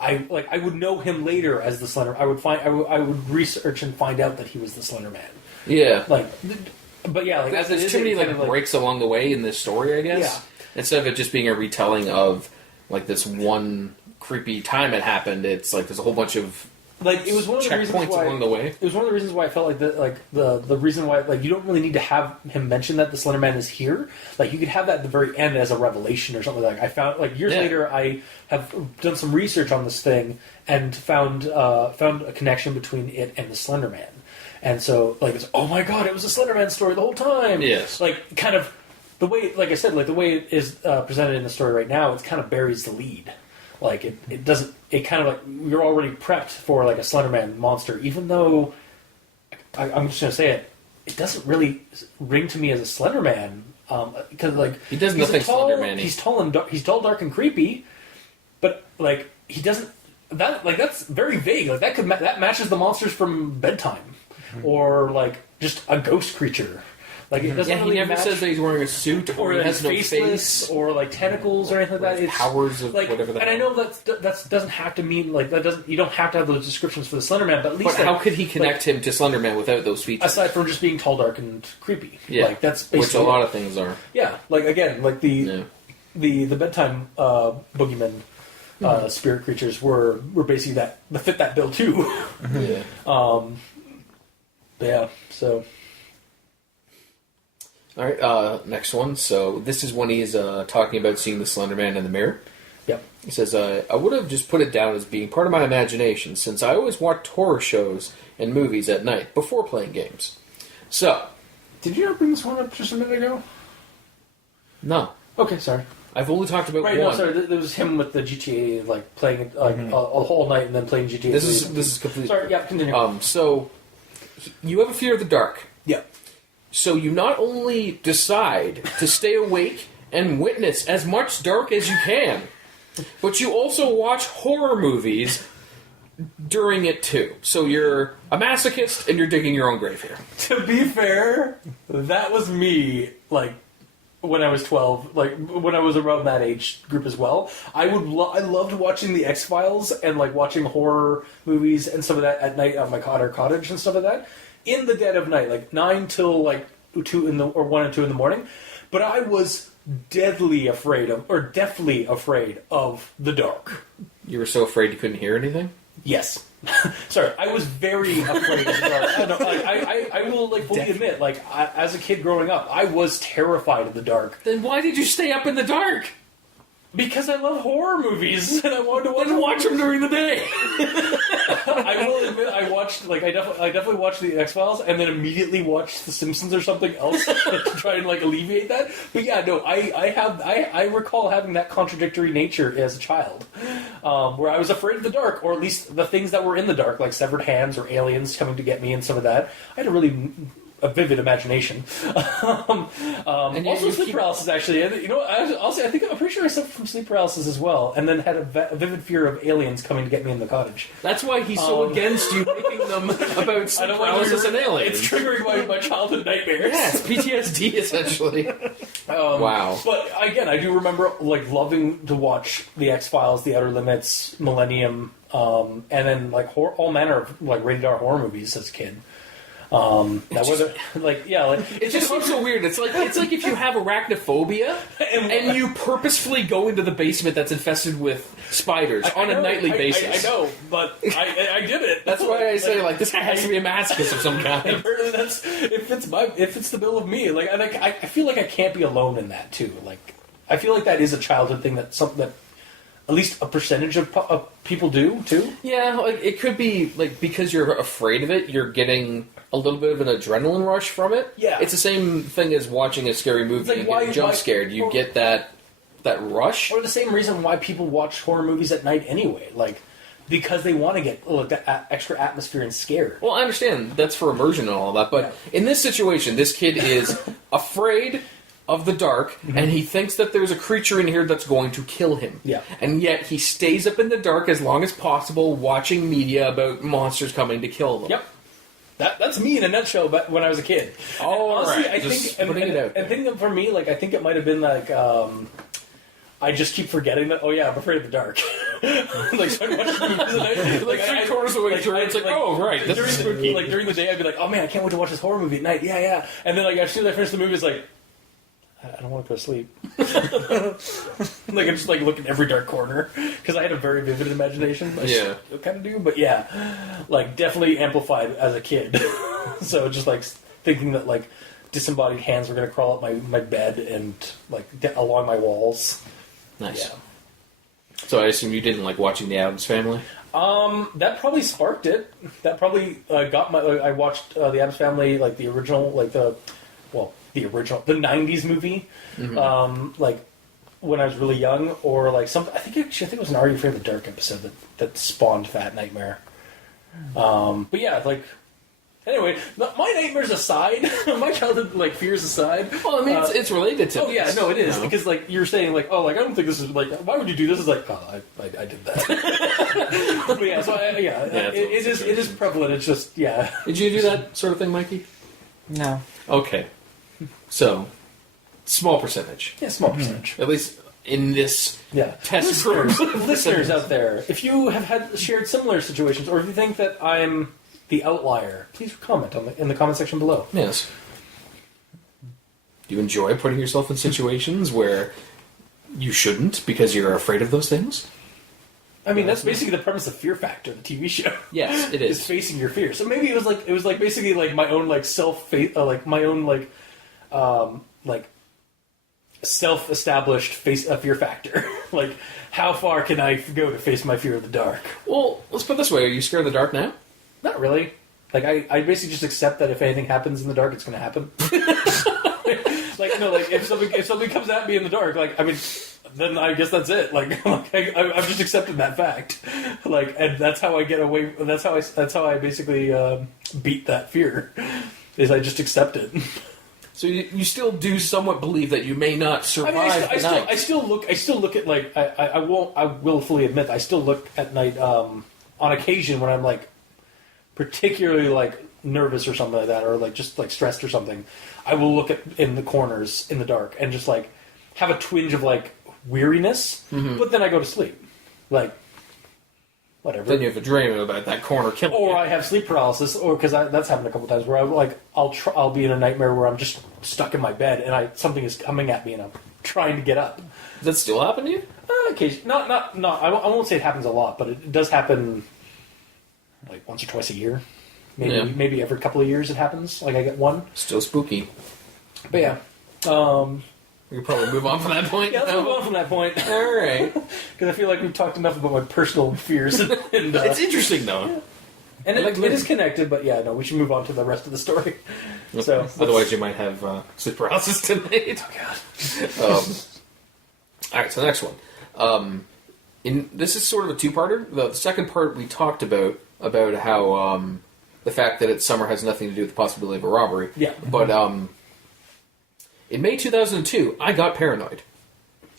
I would know him later as the Slender. I would research and find out that he was the Slender Man. Yeah. But yeah, like as it There's is, too many it kind of, breaks along the way in this story, I guess. Yeah. Instead of it just being a retelling of like this one creepy time it happened, it's like there's a whole bunch of like it was one of the reasons checkpoints why along the way. It was one of the reasons why I felt like the reason why like you don't really need to have him mention that the Slender Man is here. Like you could have that at the very end as a revelation or something like that. I found like years later I have done some research on this thing and found a connection between it and the Slender Man. And so like it's oh my god, it was a Slender Man story the whole time. Yes. Like kind of the way like I said, like the way it is presented in the story right now, it kind of buries the lead. Like it doesn't. It kind of like you're already prepped for like a Slenderman monster, even though I'm just gonna say it. It doesn't really ring to me as a Slenderman because like He does nothing Slenderman-y. He's tall and he's tall, dark, and creepy, but like he doesn't. That's very vague. Like that matches the monsters from Bedtime, or like just a ghost creature. Like it doesn't really he never match, says that he's wearing a suit or he has no faceless, face or like tentacles or anything like that. It's powers of like, whatever that. and I know that doesn't have to mean like that doesn't. You don't have to have those descriptions for the Slenderman, but at least But how could he connect him to Slenderman without those features? aside from just being tall, dark, and creepy? Yeah, like that's basically which a lot of things are. Yeah, like again, like the Bedtime boogeyman spirit creatures were basically that fit that bill too. Yeah. Yeah. So. All right, next one. So this is when he's talking about seeing the Slender Man in the mirror. Yep. He says, I would have just put it down as being part of my imagination, since I always watched horror shows and movies at night before playing games. So... Did you not bring this one up just a minute ago? No. Okay, sorry. I've only talked about right, one. No, sorry. There was him with the GTA, like, playing a whole night and then playing GTA. This is completely... Sorry, yeah, continue. So, you have a fear of the dark. Yeah. So you not only decide to stay awake and witness as much dark as you can, but you also watch horror movies during it too. So you're a masochist and you're digging your own grave here. To be fair, that was me, like, when I was 12, like, when I was around that age group as well. I loved watching the X-Files and, like, watching horror movies and some of that at night on my cottage and stuff like that. In the dead of night, like 9 till like 2 or 1 and 2 in the morning, but I was deathly afraid of the dark. You were so afraid you couldn't hear anything? Yes. Sorry, I was very afraid of the dark. I will like fully admit, like as a kid growing up, I was terrified of the dark. Then why did you stay up in the dark? Because I love horror movies and I wanted to watch them during the day. I will admit, I definitely watched the X-Files and then immediately watched The Simpsons or something else to try and like alleviate that. But yeah, no, I recall having that contradictory nature as a child, where I was afraid of the dark, or at least the things that were in the dark, like severed hands or aliens coming to get me and some of that. I had a vivid imagination. And also sleep paralysis, actually. You know, I'm pretty sure I suffered from sleep paralysis as well, and then had a vivid fear of aliens coming to get me in the cottage. That's why he's so against you making them about sleep paralysis and aliens. It's triggering my childhood nightmares. Yes, PTSD, essentially. Wow. But again, I do remember like loving to watch the X-Files, The Outer Limits, Millennium, and then like all manner of like rated R horror movies as a kid. It's just seems so weird. It's like if you have arachnophobia and you purposefully go into the basement that's infested with spiders on a nightly basis. I know, but I did it. That's why I say like this guy has to be a masochist of some kind. That's if it's the bill of me. Like I feel like I can't be alone in that too. Like I feel like that is a childhood thing that something that at least a percentage of people do too. Yeah, like it could be like because you're afraid of it, you're getting a little bit of an adrenaline rush from it. Yeah. It's the same thing as watching a scary movie and getting jump scared. You get that rush. Or the same reason why people watch horror movies at night anyway. Like, because they want to get that extra atmosphere and scared. Well, I understand. That's for immersion and all that. But in this situation, this kid is afraid of the dark, and he thinks that there's a creature in here that's going to kill him. Yeah. And yet he stays up in the dark as long as possible watching media about monsters coming to kill them. Yep. That's me in a nutshell. But when I was a kid, honestly, right. I think for me, like I think it might have been like I just keep forgetting that. Oh yeah, I'm afraid of the dark. Like so I watch movies at night, like 3/4 of the way through, it's like, oh right, during the day, I'd be like, oh man, I can't wait to watch this horror movie at night. Yeah, and then like as soon as I finish the movie, it's like, I don't want to go to sleep. Like I'm just like looking every dark corner because I had a very vivid imagination. I still kind of do, but yeah, like definitely amplified as a kid. So just like thinking that like disembodied hands were going to crawl up my bed and like along my walls. Nice. Yeah. So I assume you didn't like watching The Addams Family? That probably sparked it. That probably got my. I watched The Addams Family, like the original, the 90s movie, like when I was really young, or like something. I think it was an Are You Afraid of the Dark episode that spawned that nightmare. But yeah, like. Anyway, my nightmares aside, my childhood like fears aside. Well, I mean, it's related to. Oh yeah, no, it is because like you're saying like, oh, like I don't think this is like. Why would you do this? It's like, oh, I did that. But yeah, so it is prevalent. It's just Did you do that sort of thing, Mikey? No. Okay, so small percentage. Yeah, small percentage. At least in this test group. Listeners out there, if you have had shared similar situations, or if you think that I'm the outlier, please comment in the comment section below. Yes. Do you enjoy putting yourself in situations where you shouldn't because you're afraid of those things? I mean, that's basically the premise of Fear Factor, the TV show. Yes, it is. Is facing your fear. So maybe it was like basically like my own like my own self-established fear factor. Like, how far can I go to face my fear of the dark? Well, let's put it this way: are you scared of the dark now? Not really. Like I basically just accept that if anything happens in the dark, it's going to happen. Like no, like if something comes at me in the dark, like I mean, then I guess that's it. Like I've just accepted that fact. Like, and that's how I get away. That's how I basically beat that fear. Is I just accept it. So you still do somewhat believe that you may not survive the night. I still look at like I will fully admit I still look at night on occasion when I'm like particularly like nervous or something like that, or like just like stressed or something. I will look at in the corners in the dark and just like have a twinge of like weariness, but then I go to sleep. Like whatever. Then you have a dream about that corner killing you. Or I have sleep paralysis, or because that's happened a couple times where I'll be in a nightmare where I'm just stuck in my bed and something is coming at me and I'm trying to get up. Does that still happen to you? Occasionally, not. I won't say it happens a lot, but it does happen like once or twice a year. Maybe every couple of years it happens. Like I get one. Still spooky. But yeah. We can probably move on from that point. Yeah, let's move on from that point. All right. Because I feel like we've talked enough about my personal fears. And, it's interesting, though. Yeah. And it is connected, but yeah, no, we should move on to the rest of the story. Okay. So, otherwise, you might have sleep paralysis tonight. Oh, God. All right, so the next one. This is sort of a two-parter. The second part we talked about how the fact that it's summer has nothing to do with the possibility of a robbery. Yeah. But in May 2002, I got paranoid.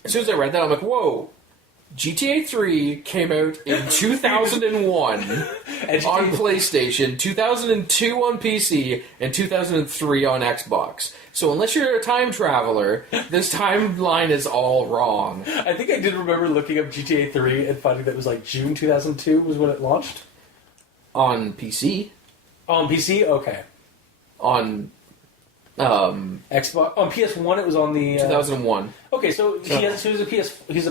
As soon as I read that, I'm like, whoa, GTA 3 came out in 2001 on PlayStation, 2002 on PC, and 2003 on Xbox. So unless you're a time traveler, this timeline is all wrong. I think I did remember looking up GTA 3 and finding that it was like June 2002 was when it launched. On PC? On PC? Okay. On Xbox on PS1 it was on the 2001. Okay, so he's a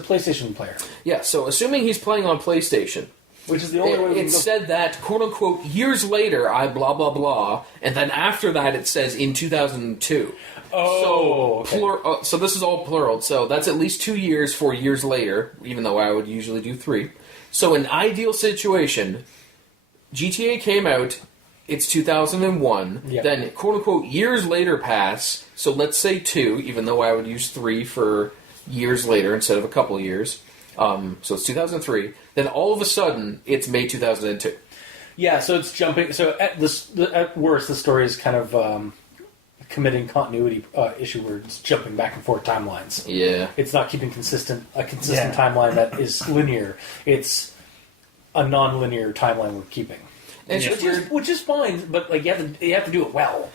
PlayStation player. Yeah, so assuming he's playing on PlayStation, which is the only way we it said that, quote unquote, years later, I blah blah blah, and then after that it says in 2002. Oh, so okay. So this is all plural. So that's at least 2 years, 4 years later, even though I would usually do 3. So in ideal situation, GTA came out. It's 2001. Yep. Then, quote unquote, years later pass. So let's say 2, even though I would use 3 for years later instead of a couple of years. So it's 2003. Then all of a sudden, it's May 2002. Yeah, so it's jumping. So at worst, the story is kind of committing continuity issue where it's jumping back and forth timelines. Yeah. It's not keeping a consistent timeline that is linear. It's a non-linear timeline we're keeping. Which is fine, but like you have to do it well.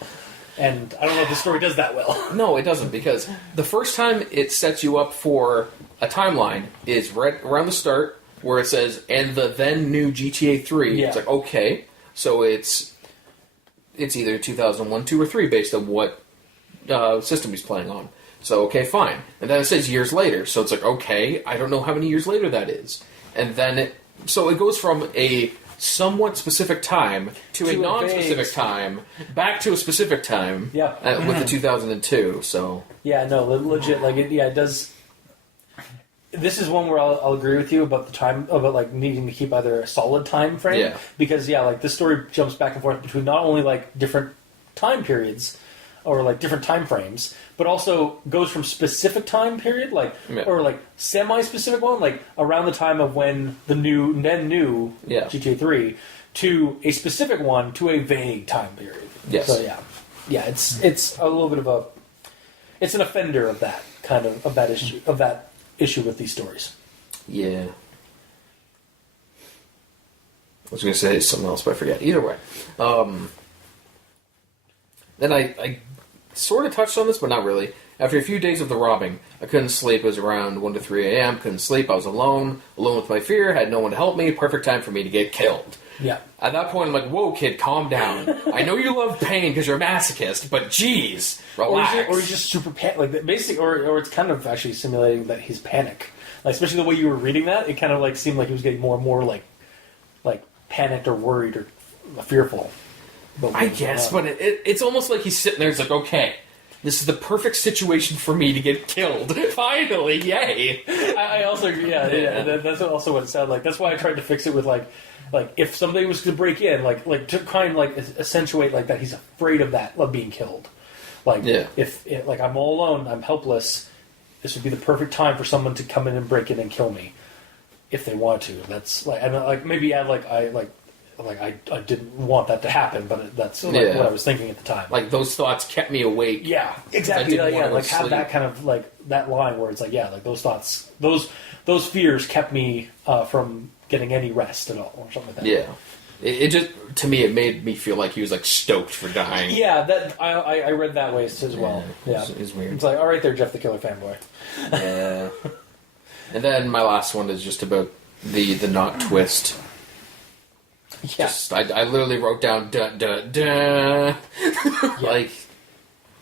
And I don't know if the story does that well. No, it doesn't, because the first time it sets you up for a timeline is right around the start, where it says, and the then new GTA 3. Yeah. It's like, okay, so it's either 2001, 2, or 3, based on what system he's playing on. So, okay, fine. And then it says years later, so it's like, okay, I don't know how many years later that is. And then it goes from a somewhat specific time to a non-specific time, back to a specific time. Yeah. With the 2002. So yeah, no, legit. Like it does. This is one where I'll agree with you about the time about like needing to keep either a solid time frame. Yeah. Because like this story jumps back and forth between not only like different time periods or like different time frames, but also goes from specific time period or like semi-specific one, like around the time of when the new GTA 3 to a specific one to a vague time period. Yes. So yeah, it's a little bit of it's an offender of that kind of that issue with these stories. Yeah. I was going to say something else, but I forget. Either way. Then I sort of touched on this, but not really. After a few days of the robbing, I couldn't sleep. It was around 1 to 3 a.m. Couldn't sleep. I was alone with my fear. Had no one to help me. Perfect time for me to get killed. Yeah. At that point, I'm like, whoa, kid, calm down. I know you love pain because you're a masochist, but geez, relax. Or he's just super like basically, or it's kind of actually simulating that he's panic. Like, especially the way you were reading that, it kind of like seemed like he was getting more and more like panicked or worried or fearful. I guess, but it's almost like he's sitting there. It's like, okay, this is the perfect situation for me to get killed. Finally, yay! I also, that's also what it sounded like. That's why I tried to fix it with like if somebody was to break in, like to kind of like accentuate like that he's afraid of being killed. Like, if I'm all alone, I'm helpless. This would be the perfect time for someone to come in and break in and kill me, if they want to. That's like, and like maybe add I didn't want that to happen, but that's what I was thinking at the time. Like, those thoughts kept me awake. Yeah, exactly. Like have sleep. that kind of like that line where it's like, like those thoughts, those fears kept me from getting any rest at all, or something like that. Yeah, it just, to me, it made me feel like he was like stoked for dying. Yeah, that I read that way as well. Yeah, it's weird. It's like, all right, there, Jeff the Killer fanboy. Yeah. And then my last one is just about the knot twist. Yeah. I literally wrote down dun dun dun. Like,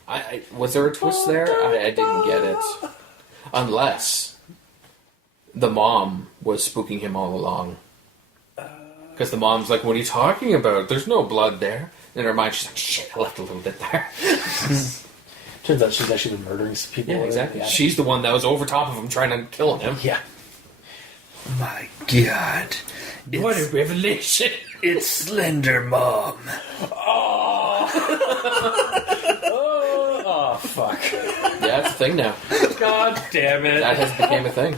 I was there a twist there? I didn't get it. Unless the mom was spooking him all along. Because the mom's like, what are you talking about? There's no blood there. In her mind, she's like, shit, I left a little bit there. Turns out she's actually been murdering some people. Yeah, exactly. Yeah. She's the one that was over top of him trying to kill him. Yeah. My God. What a revelation. It's Slender Mom. Oh, fuck. Yeah, it's a thing now. God damn it. That has became a thing.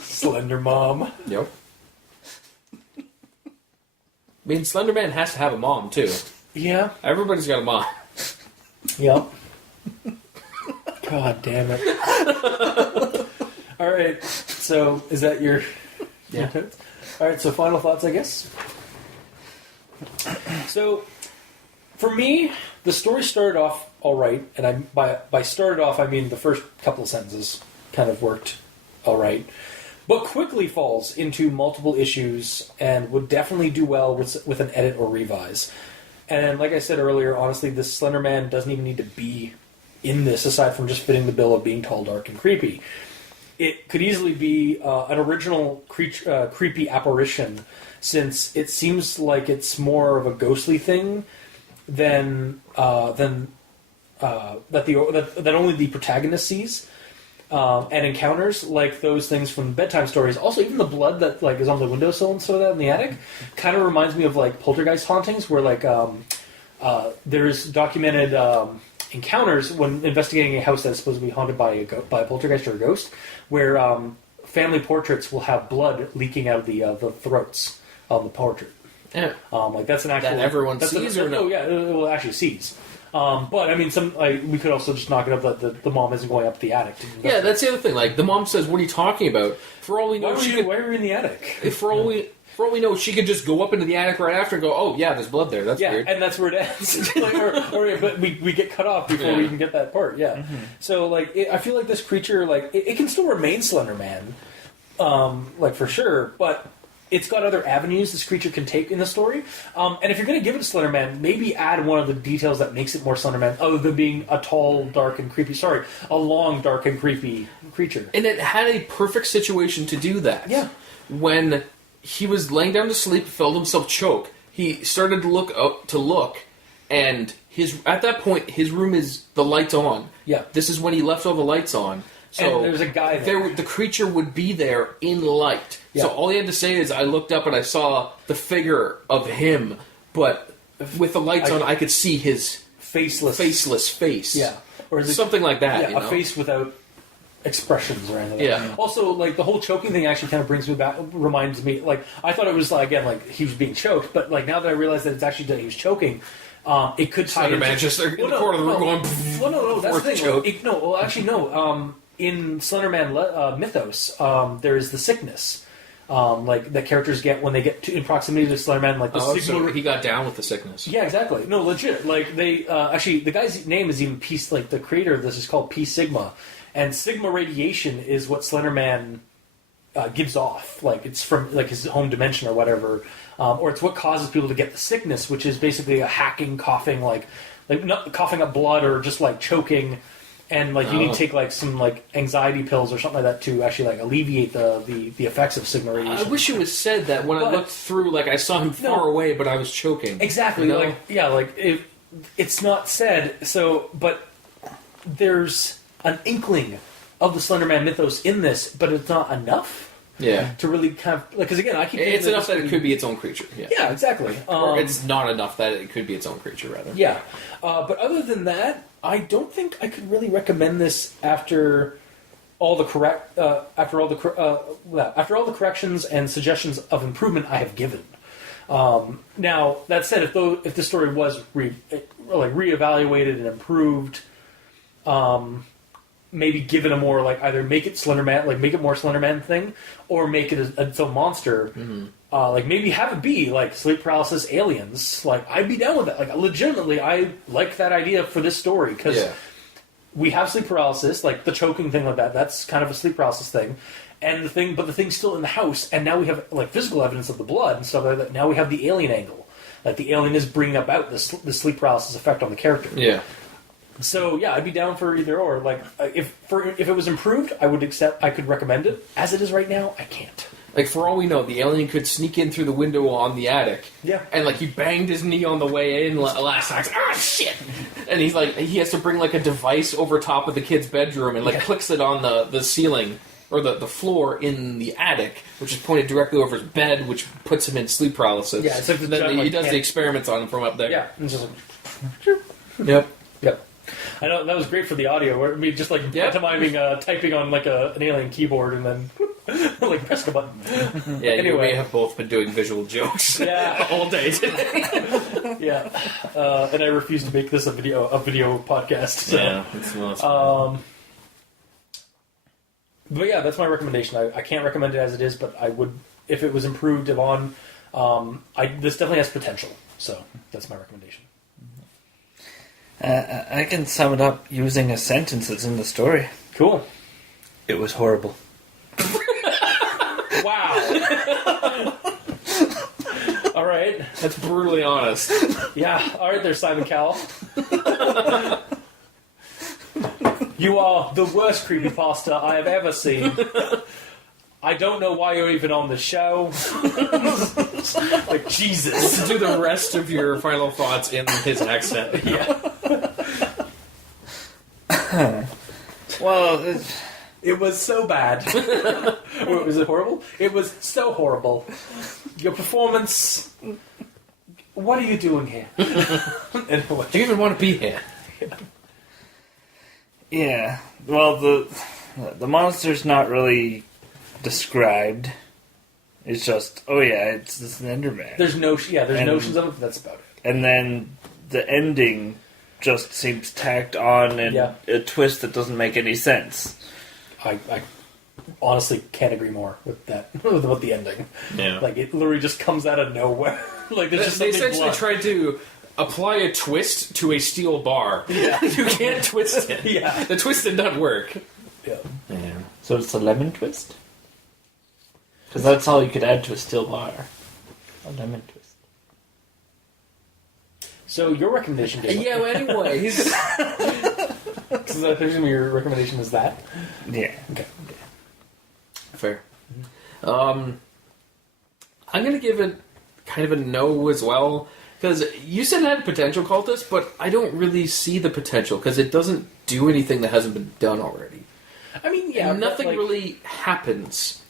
Slender Mom. Yep. I mean, Slender Man has to have a mom, too. Yeah. Everybody's got a mom. Yep. God damn it. Alright. So, is that your... Yeah. All right, so final thoughts, I guess. So, for me, the story started off all right, and by started off, I mean the first couple of sentences kind of worked all right, but quickly falls into multiple issues and would definitely do well with an edit or revise. And like I said earlier, honestly, this Slender Man doesn't even need to be in this, aside from just fitting the bill of being tall, dark, and creepy. It could easily be an original creepy apparition, since it seems like it's more of a ghostly thing than that only the protagonist sees and encounters, like those things from bedtime stories. Also, even the blood that like is on the windowsill and so that in the attic kind of reminds me of like poltergeist hauntings, where like there's documented encounters when investigating a house that's supposed to be haunted by a poltergeist or a ghost, where family portraits will have blood leaking out of the throats of the portrait. Yeah. Like that's an actual... That everyone sees or no? Oh, yeah, well, actually sees. But, I mean, we could also just knock it up that the mom isn't going up the attic. Yeah, that's the other thing. Like, the mom says, what are you talking about? For all we know, why are you in the attic? For all we know, she could just go up into the attic right after and go, oh, yeah, there's blood there. That's weird. Yeah, and that's where it ends. But we get cut off before we even get that part, yeah. Mm-hmm. So, like, I feel like this creature, like, it can still remain Slender Man, like, for sure, but it's got other avenues this creature can take in the story. And if you're going to give it a Slender Man, maybe add one of the details that makes it more Slender Man, other than being a tall, dark, and creepy... Sorry, a long, dark, and creepy creature. And it had a perfect situation to do that. Yeah. When he was laying down to sleep, felt himself choke, he started to look, and at that point, his room is... the lights on. Yeah. This is when he left all the lights on. So and there's a guy there. The creature would be there in light. Yeah. So all he had to say is, I looked up and I saw the figure of him, but with the lights on, I could see his faceless face. Yeah. Or is it something like that. Yeah, you know? a face without expressions or anything. Yeah. Also, like, the whole choking thing actually kind of brings me back, reminds me, like, I thought it was, like, again, like, he was being choked, but, like, now that I realize that it's actually that he was choking, it could tie Slender into... Man just in the corner of the room going... Well, no, that's the thing. Choke. In Slender Man mythos, there is the sickness. Like, that characters get when they get in proximity to Slender Man, like the Sigma... So he got down with the sickness. Yeah, exactly. No, legit. Like, they... actually, the guy's name is even like, the creator of this is called PSigma. And Sigma radiation is what Slender Man gives off. Like, it's from, like, his home dimension or whatever. Or it's what causes people to get the sickness, which is basically a hacking, coughing, like not coughing up blood or just, like, choking. And, like, you need to take, like, some, like, anxiety pills or something like that to actually, like, alleviate the effects of Sigma radiation. I wish it was said that when I looked through, like, I saw him far away, but I was choking. Exactly. You know? Like, yeah, like, it's not said, so, but there's an inkling of the Slender Man mythos in this, but it's not enough. Yeah. To really kind of... Because, again, I keep... It's enough that it could be its own creature. Yeah, exactly. Or it's not enough that it could be its own creature, rather. Yeah. But other than that, I don't think I could really recommend this after all the corrections and suggestions of improvement I have given. Now, that said, if the story was reevaluated and improved... maybe give it a more, like, either make it Slender Man, like, make it more Slender Man thing, or make it its own monster. Mm-hmm. Like, maybe have it be, like, sleep paralysis aliens. Like, I'd be down with that. Like, legitimately, I like that idea for this story, because we have sleep paralysis, like, the choking thing like that, that's kind of a sleep paralysis thing. And the thing's still in the house, and now we have, like, physical evidence of the blood and stuff like that. Now we have the alien angle. Like, the alien is bringing about the sleep paralysis effect on the character. Yeah. So yeah, I'd be down for either or. Like, if it was improved, I would accept. I could recommend it. As it is right now, I can't. Like, for all we know, the alien could sneak in through the window on the attic. Yeah. And, like, he banged his knee on the way in last night. Ah, shit! And he's like, he has to bring, like, a device over top of the kid's bedroom and, like, clicks it on the ceiling or the floor in the attic, which is pointed directly over his bed, which puts him in sleep paralysis. Yeah, it's like he does the experiments on him from up there. Yeah. And it's just like, Yep. I know that was great for the audio. Where we just like pantomiming typing on like an alien keyboard and then like press the button. Yeah, anyway, you may have both been doing visual jokes all day today. Yeah, and I refuse to make this a video podcast. So. Yeah, it's But yeah, that's my recommendation. I can't recommend it as it is, but I would, if it was improved upon, this definitely has potential. So that's my recommendation. I can sum it up using a sentence that's in the story. Cool. It was horrible. Wow. All right. That's brutally honest. Yeah. All right there, Simon Cowell. You are the worst creepypasta I have ever seen. I don't know why you're even on the show. Like, Jesus. Do the rest of your final thoughts in his accent. Yeah. Well, It was so bad. Was it horrible? It was so horrible. Your performance... What are you doing here? Anyway. Do you even want to be here? yeah. Well, the monster's not really described. It's just, oh yeah, it's this Enderman. There's notions of it, but that's about it. And then the ending just seems tacked on and a twist that doesn't make any sense. I honestly can't agree more with that, about the ending. Yeah. Like, it literally just comes out of nowhere. Like, there's just They something essentially tried to apply a twist to a steel bar. Yeah. You can't twist it. Yeah. The twist did not work. Yeah. Yeah. So it's a lemon twist? Because that's all you could add to a steel bar. A lemon twist. So, your recommendation, Dave? Yeah, well, anyways. So I presume your recommendation is that? Yeah. Okay. Fair. I'm going to give it kind of a no as well. Because you said it had potential, Cultist, but I don't really see the potential. Because it doesn't do anything that hasn't been done already. I mean, yeah. And nothing really happens.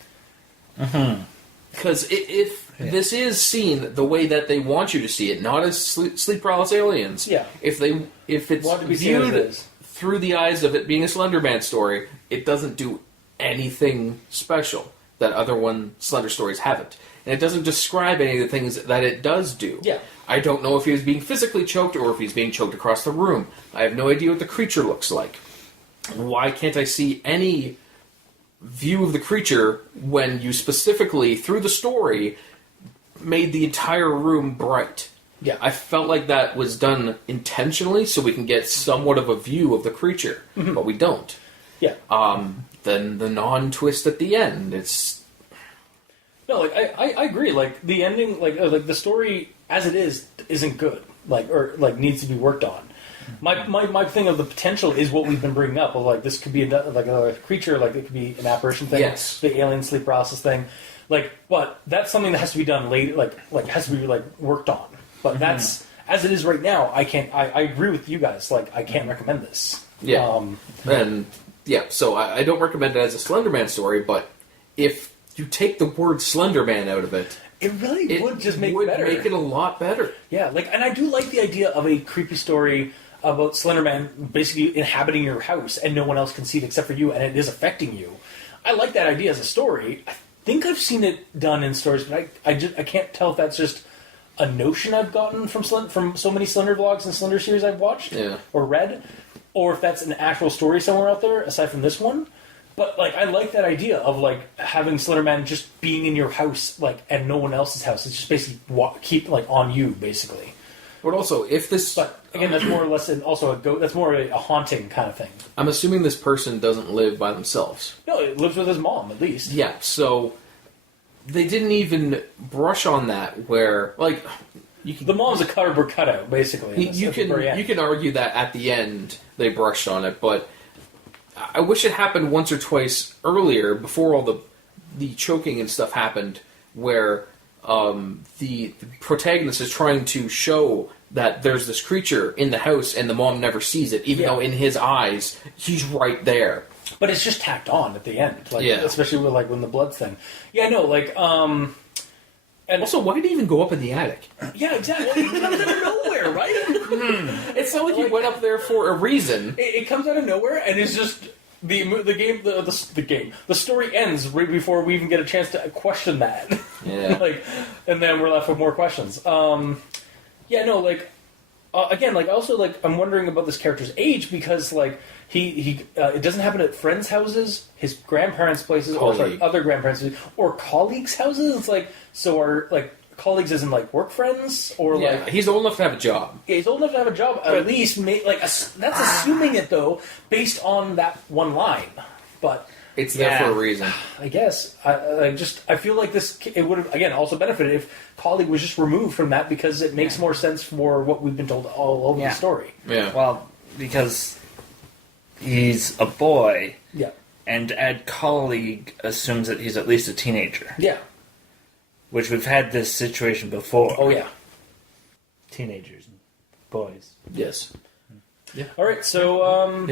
Because if this is seen the way that they want you to see it, not as sleep paralysis aliens. Yeah. If it's Want to be seen as it viewed is. through the eyes of it being a Slender Man story, it doesn't do anything special that other Slender stories haven't. And it doesn't describe any of the things that it does do. Yeah. I don't know if he was being physically choked or if he's being choked across the room. I have no idea what the creature looks like. Why can't I see any view of the creature when you specifically, through the story, made the entire room bright? Yeah. I felt like that was done intentionally so we can get somewhat of a view of the creature, but we don't. Yeah. Then the non-twist at the end, it's... No, like, I agree. Like, the ending, like the story as it is, isn't good. Like, or, like, needs to be worked on. My thing of the potential is what we've been bringing up. Of, like, this could be another creature, like, it could be an apparition thing. Yes. The alien sleep paralysis thing. Like, but that's something that has to be done later, like has to be, like, worked on. But that's, as it is right now, I agree with you guys. Like, I can't recommend this. Yeah. So I don't recommend it as a Slender Man story, but if you take the word Slender Man out of it, It really would just make it better. Make it a lot better. Yeah, like, and I do like the idea of a creepy story about Slenderman basically inhabiting your house and no one else can see it except for you, and it is affecting you. I like that idea as a story. I think I've seen it done in stories, but I can't tell if that's just a notion I've gotten from so many Slender vlogs and Slender series I've watched or read, or if that's an actual story somewhere out there aside from this one. But, like, I like that idea of, like, having Slenderman just being in your house, like, and no one else's house. It's just basically keep, like, on you, basically. But also, if this... But, again, that's more or less that's more a haunting kind of thing. I'm assuming this person doesn't live by themselves. No, it lives with his mom, at least. Yeah, so they didn't even brush on that where, like... The mom's a cardboard cutout, basically. You can argue that at the end they brushed on it, but... I wish it happened once or twice earlier, before all the choking and stuff happened, where the protagonist is trying to show that there's this creature in the house and the mom never sees it, even though in his eyes, he's right there. But it's just tacked on at the end, like, especially with, like, when the blood's thing. Yeah, no, like, and also, why did he even go up in the attic? Yeah, exactly. It comes out of nowhere, right? It's not like he went up there for a reason. It comes out of nowhere, and it's just the story ends right before we even get a chance to question that. Yeah. Like, and then we're left with more questions. Again, like, also, like, I'm wondering about this character's age because, like, It doesn't happen at friends' houses, his grandparents' places, or other grandparents' or colleagues' houses. It's like, so are like colleagues as in like work friends, or like he's old enough to have a job. Yeah, he's old enough to have a job. At least, that's assuming it though, based on that one line. But it's there for a reason. I guess. I feel like it would have again also benefited if colleague was just removed from that because it makes more sense for what we've been told all over the story. Yeah. Well, because he's a boy. Yeah. And add colleague assumes that he's at least a teenager. Yeah. Which we've had this situation before. Oh, yeah. Teenagers and boys. Yes. Yeah. All right, so...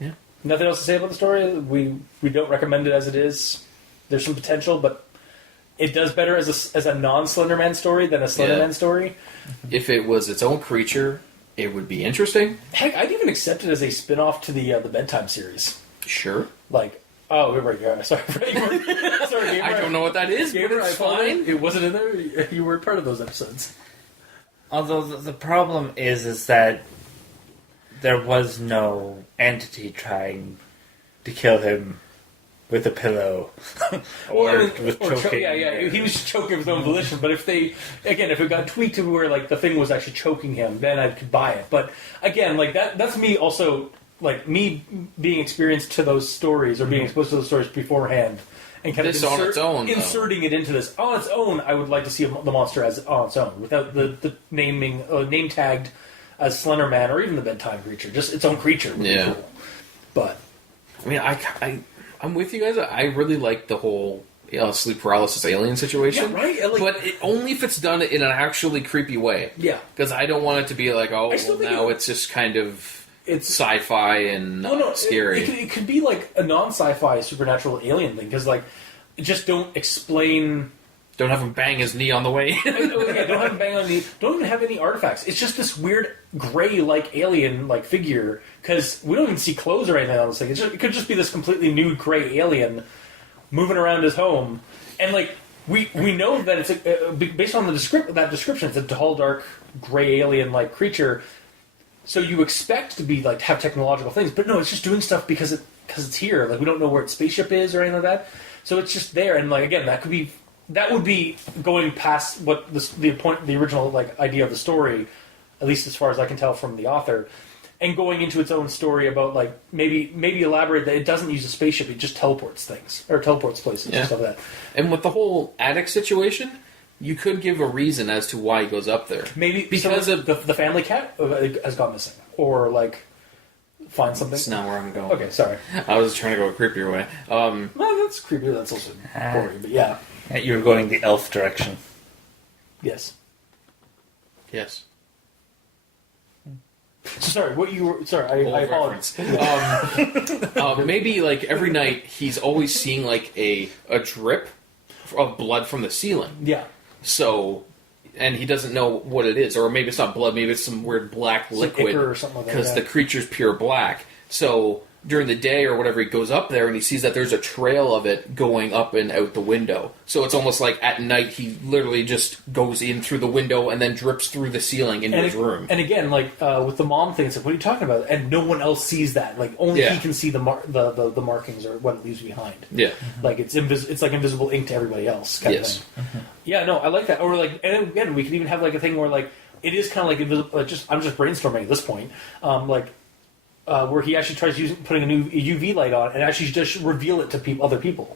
Yeah. Nothing else to say about the story? We don't recommend it as it is. There's some potential, but it does better as a non-Slenderman story than a Slenderman story. If it was its own creature, it would be interesting. Heck, I'd even accept it as a spin-off to the Bedtime series. Sure. Like, oh, right, yeah, sorry. Gamer, I don't know what that is, Gamer, but it's fine. It wasn't in there. You weren't part of those episodes. Although the problem is that there was no entity trying to kill him with a pillow or choking. He was choking with his own volition. But if it got tweaked to where like the thing was actually choking him, then I could buy it. But again, like that's me also. Like, me being experienced to those stories, or being exposed to those stories beforehand, and kind of inserting it into this. On its own, I would like to see the monster as on its own, without the name tagged as Slenderman, or even the bedtime creature. Just its own creature would be cool. But, I mean, I'm with you guys. I really like the whole sleep paralysis alien situation. Yeah, right? But only if it's done in an actually creepy way. Yeah. Because I don't want it to be like, it's just kind of... It's sci-fi and scary. It could be like a non-sci-fi supernatural alien thing, because like, just don't explain... Don't have him bang his knee on the way. Don't have him bang on the knee. Don't even have any artifacts. It's just this weird gray like alien like figure, because we don't even see clothes or anything on this thing. It could just be this completely nude gray alien moving around his home, and like we know that it's based on that description. It's a tall, dark, gray alien like creature. So you expect to be like have technological things, but no, it's just doing stuff because it's here. Like we don't know where its spaceship is or anything like that. So it's just there, and like again, that would be going past what the original like idea of the story, at least as far as I can tell from the author, and going into its own story about like maybe elaborate that it doesn't use a spaceship, it just teleports things or teleports places and stuff like that. And with the whole attic situation, you could give a reason as to why he goes up there. Maybe because of the family cat has gone missing, or like find something. That's not where I'm going. Okay, sorry. I was trying to go a creepier way. Well, that's creepy. That's also boring, but yeah. You were going the elf direction. Yes. Yes. So sorry, what you were... Sorry, I apologize. Maybe like every night he's always seeing like a drip of blood from the ceiling. Yeah. So, and he doesn't know what it is, or maybe it's not blood, maybe it's some weird black liquid, or something like that, because the creature's pure black. So during the day or whatever, he goes up there and he sees that there's a trail of it going up and out the window. So it's almost like at night he literally just goes in through the window and then drips through the ceiling into his room. And again, like with the mom thing, it's like, what are you talking about? And no one else sees that. Like only he can see the markings or what it leaves behind. Yeah, like it's like invisible ink to everybody else. Kind of thing. Mm-hmm. Yeah, no, I like that. Or like, and again, we could even have like a thing where like it is kind of like invisible. Like I'm just brainstorming at this point. Where he actually tries putting a new UV light on and actually just reveal it to other people.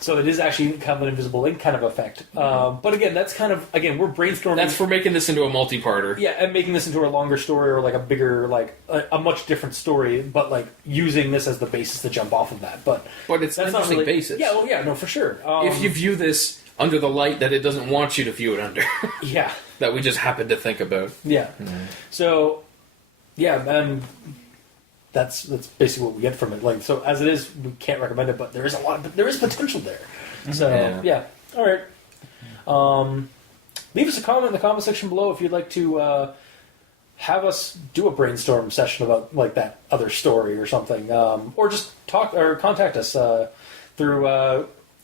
So it is actually kind of an invisible ink kind of effect. But again, that's kind of, we're brainstorming. That's for making this into a multi-parter. Yeah, and making this into a longer story or like a bigger, like a much different story, but like using this as the basis to jump off of that. But it's an interesting basis. Yeah, well, yeah, no, for sure. If you view this under the light that it doesn't want you to view it under. Yeah. That we just happened to think about. Yeah. Mm-hmm. So, yeah, and... That's basically what we get from it. Like, so as it is, we can't recommend it, but there is potential there. So yeah. All right. Leave us a comment in the comment section below if you'd like to have us do a brainstorm session about like that other story or something, or just talk or contact us through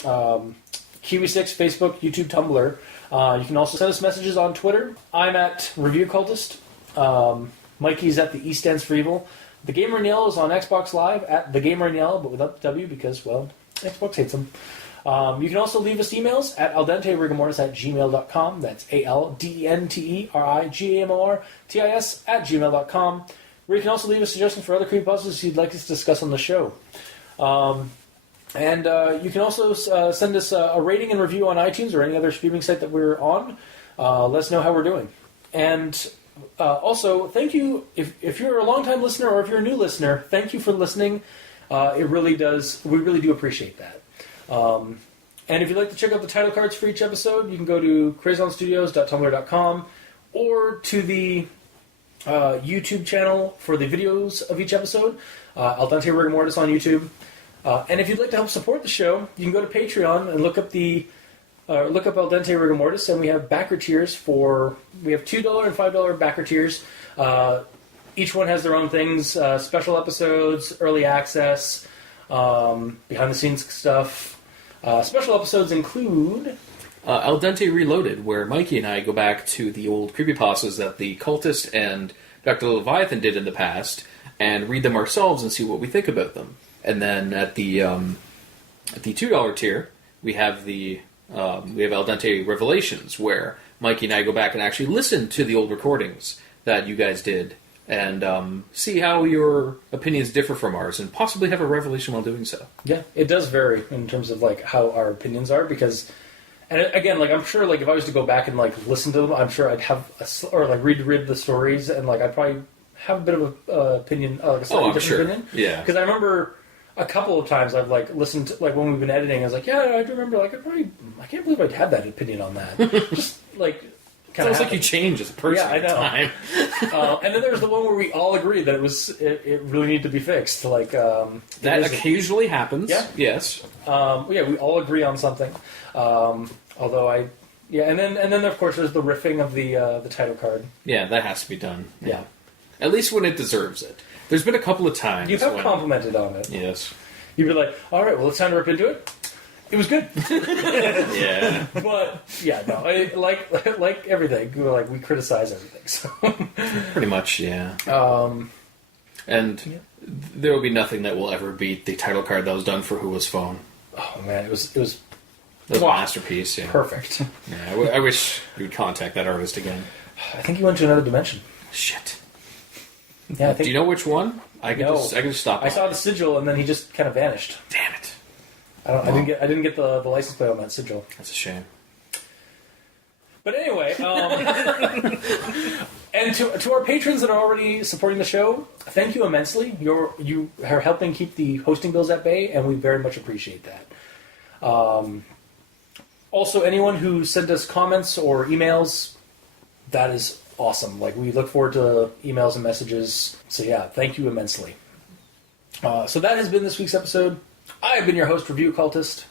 Kiwi6, Facebook, YouTube, Tumblr. You can also send us messages on Twitter. I'm at Review Cultist. Mikey's at the E stands for Evil. The Gamer in Yellow is on Xbox Live at The Gamer in Yellow, but without the W because, well, Xbox hates them. You can also leave us emails at aldenterigamortis@gmail.com. That's aldenterigamortis@gmail.com. Where you can also leave us suggestions for other creepypastas you'd like us to discuss on the show. And you can also send us a rating and review on iTunes or any other streaming site that we're on. Let us know how we're doing. And also, thank you, if you're a long-time listener or if you're a new listener, thank you for listening. We really do appreciate that. And if you'd like to check out the title cards for each episode, you can go to crazonstudios.tumblr.com or to the YouTube channel for the videos of each episode, Al Dente Rigamortis on YouTube. And if you'd like to help support the show, you can go to Patreon and look up Al Dente Rigamortis, and we have backer tiers we have $2 and $5 backer tiers. Each one has their own things, special episodes, early access, behind-the-scenes stuff. Special episodes include... Al Dente Reloaded, where Mikey and I go back to the old creepypastas that the Cultist and Dr. Leviathan did in the past, and read them ourselves and see what we think about them. And then at the $2 tier, we have Al Dente Revelations, where Mikey and I go back and actually listen to the old recordings that you guys did, and see how your opinions differ from ours, and possibly have a revelation while doing so. Yeah, it does vary in terms of like how our opinions are, because, and again, like I'm sure, like if I was to go back and like listen to them, I'm sure I'd have read the stories, and like I'd probably have a bit of an opinion, like a slightly different opinion. Yeah, because I remember a couple of times I've like listened to, like when we've been editing, I was like, yeah, I remember, like I can't believe I'd had that opinion on that. Just like. Sounds like you change as a person. Yeah, I know. Time. And then there was the one where we all agreed that it really needed to be fixed. Like that occasionally happens. Yeah. Yes. We all agree on something. And then of course there's the riffing of the title card. Yeah, that has to be done. Yeah. At least when it deserves it. There's been a couple of times You have complimented on it. Yes. You'd be like, all right, well, it's time to rip into it. It was good. Yeah. But yeah, no, like everything, we criticize everything. So pretty much, yeah. And there will be nothing that will ever beat the title card that was done for Who Was Phone. Oh man, it was a masterpiece. Yeah. Perfect. Yeah, I wish you would contact that artist again. I think he went to another dimension. Shit. Yeah. Do you know which one? I can just stop. I saw the sigil, and then he just kind of vanished. Damn it. I didn't get the license plate on that sigil. That's a shame. But anyway, and to our patrons that are already supporting the show, thank you immensely. You are helping keep the hosting bills at bay, and we very much appreciate that. Also, anyone who sent us comments or emails, that is awesome. Like, we look forward to emails and messages. So yeah, thank you immensely. So that has been this week's episode. I have been your host, Review Cultist.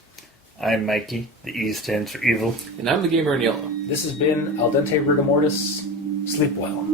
I'm Mikey. The E stands for evil. And I'm the Gamer in Yellow. This has been Al Dente Rigamortis. Sleep well.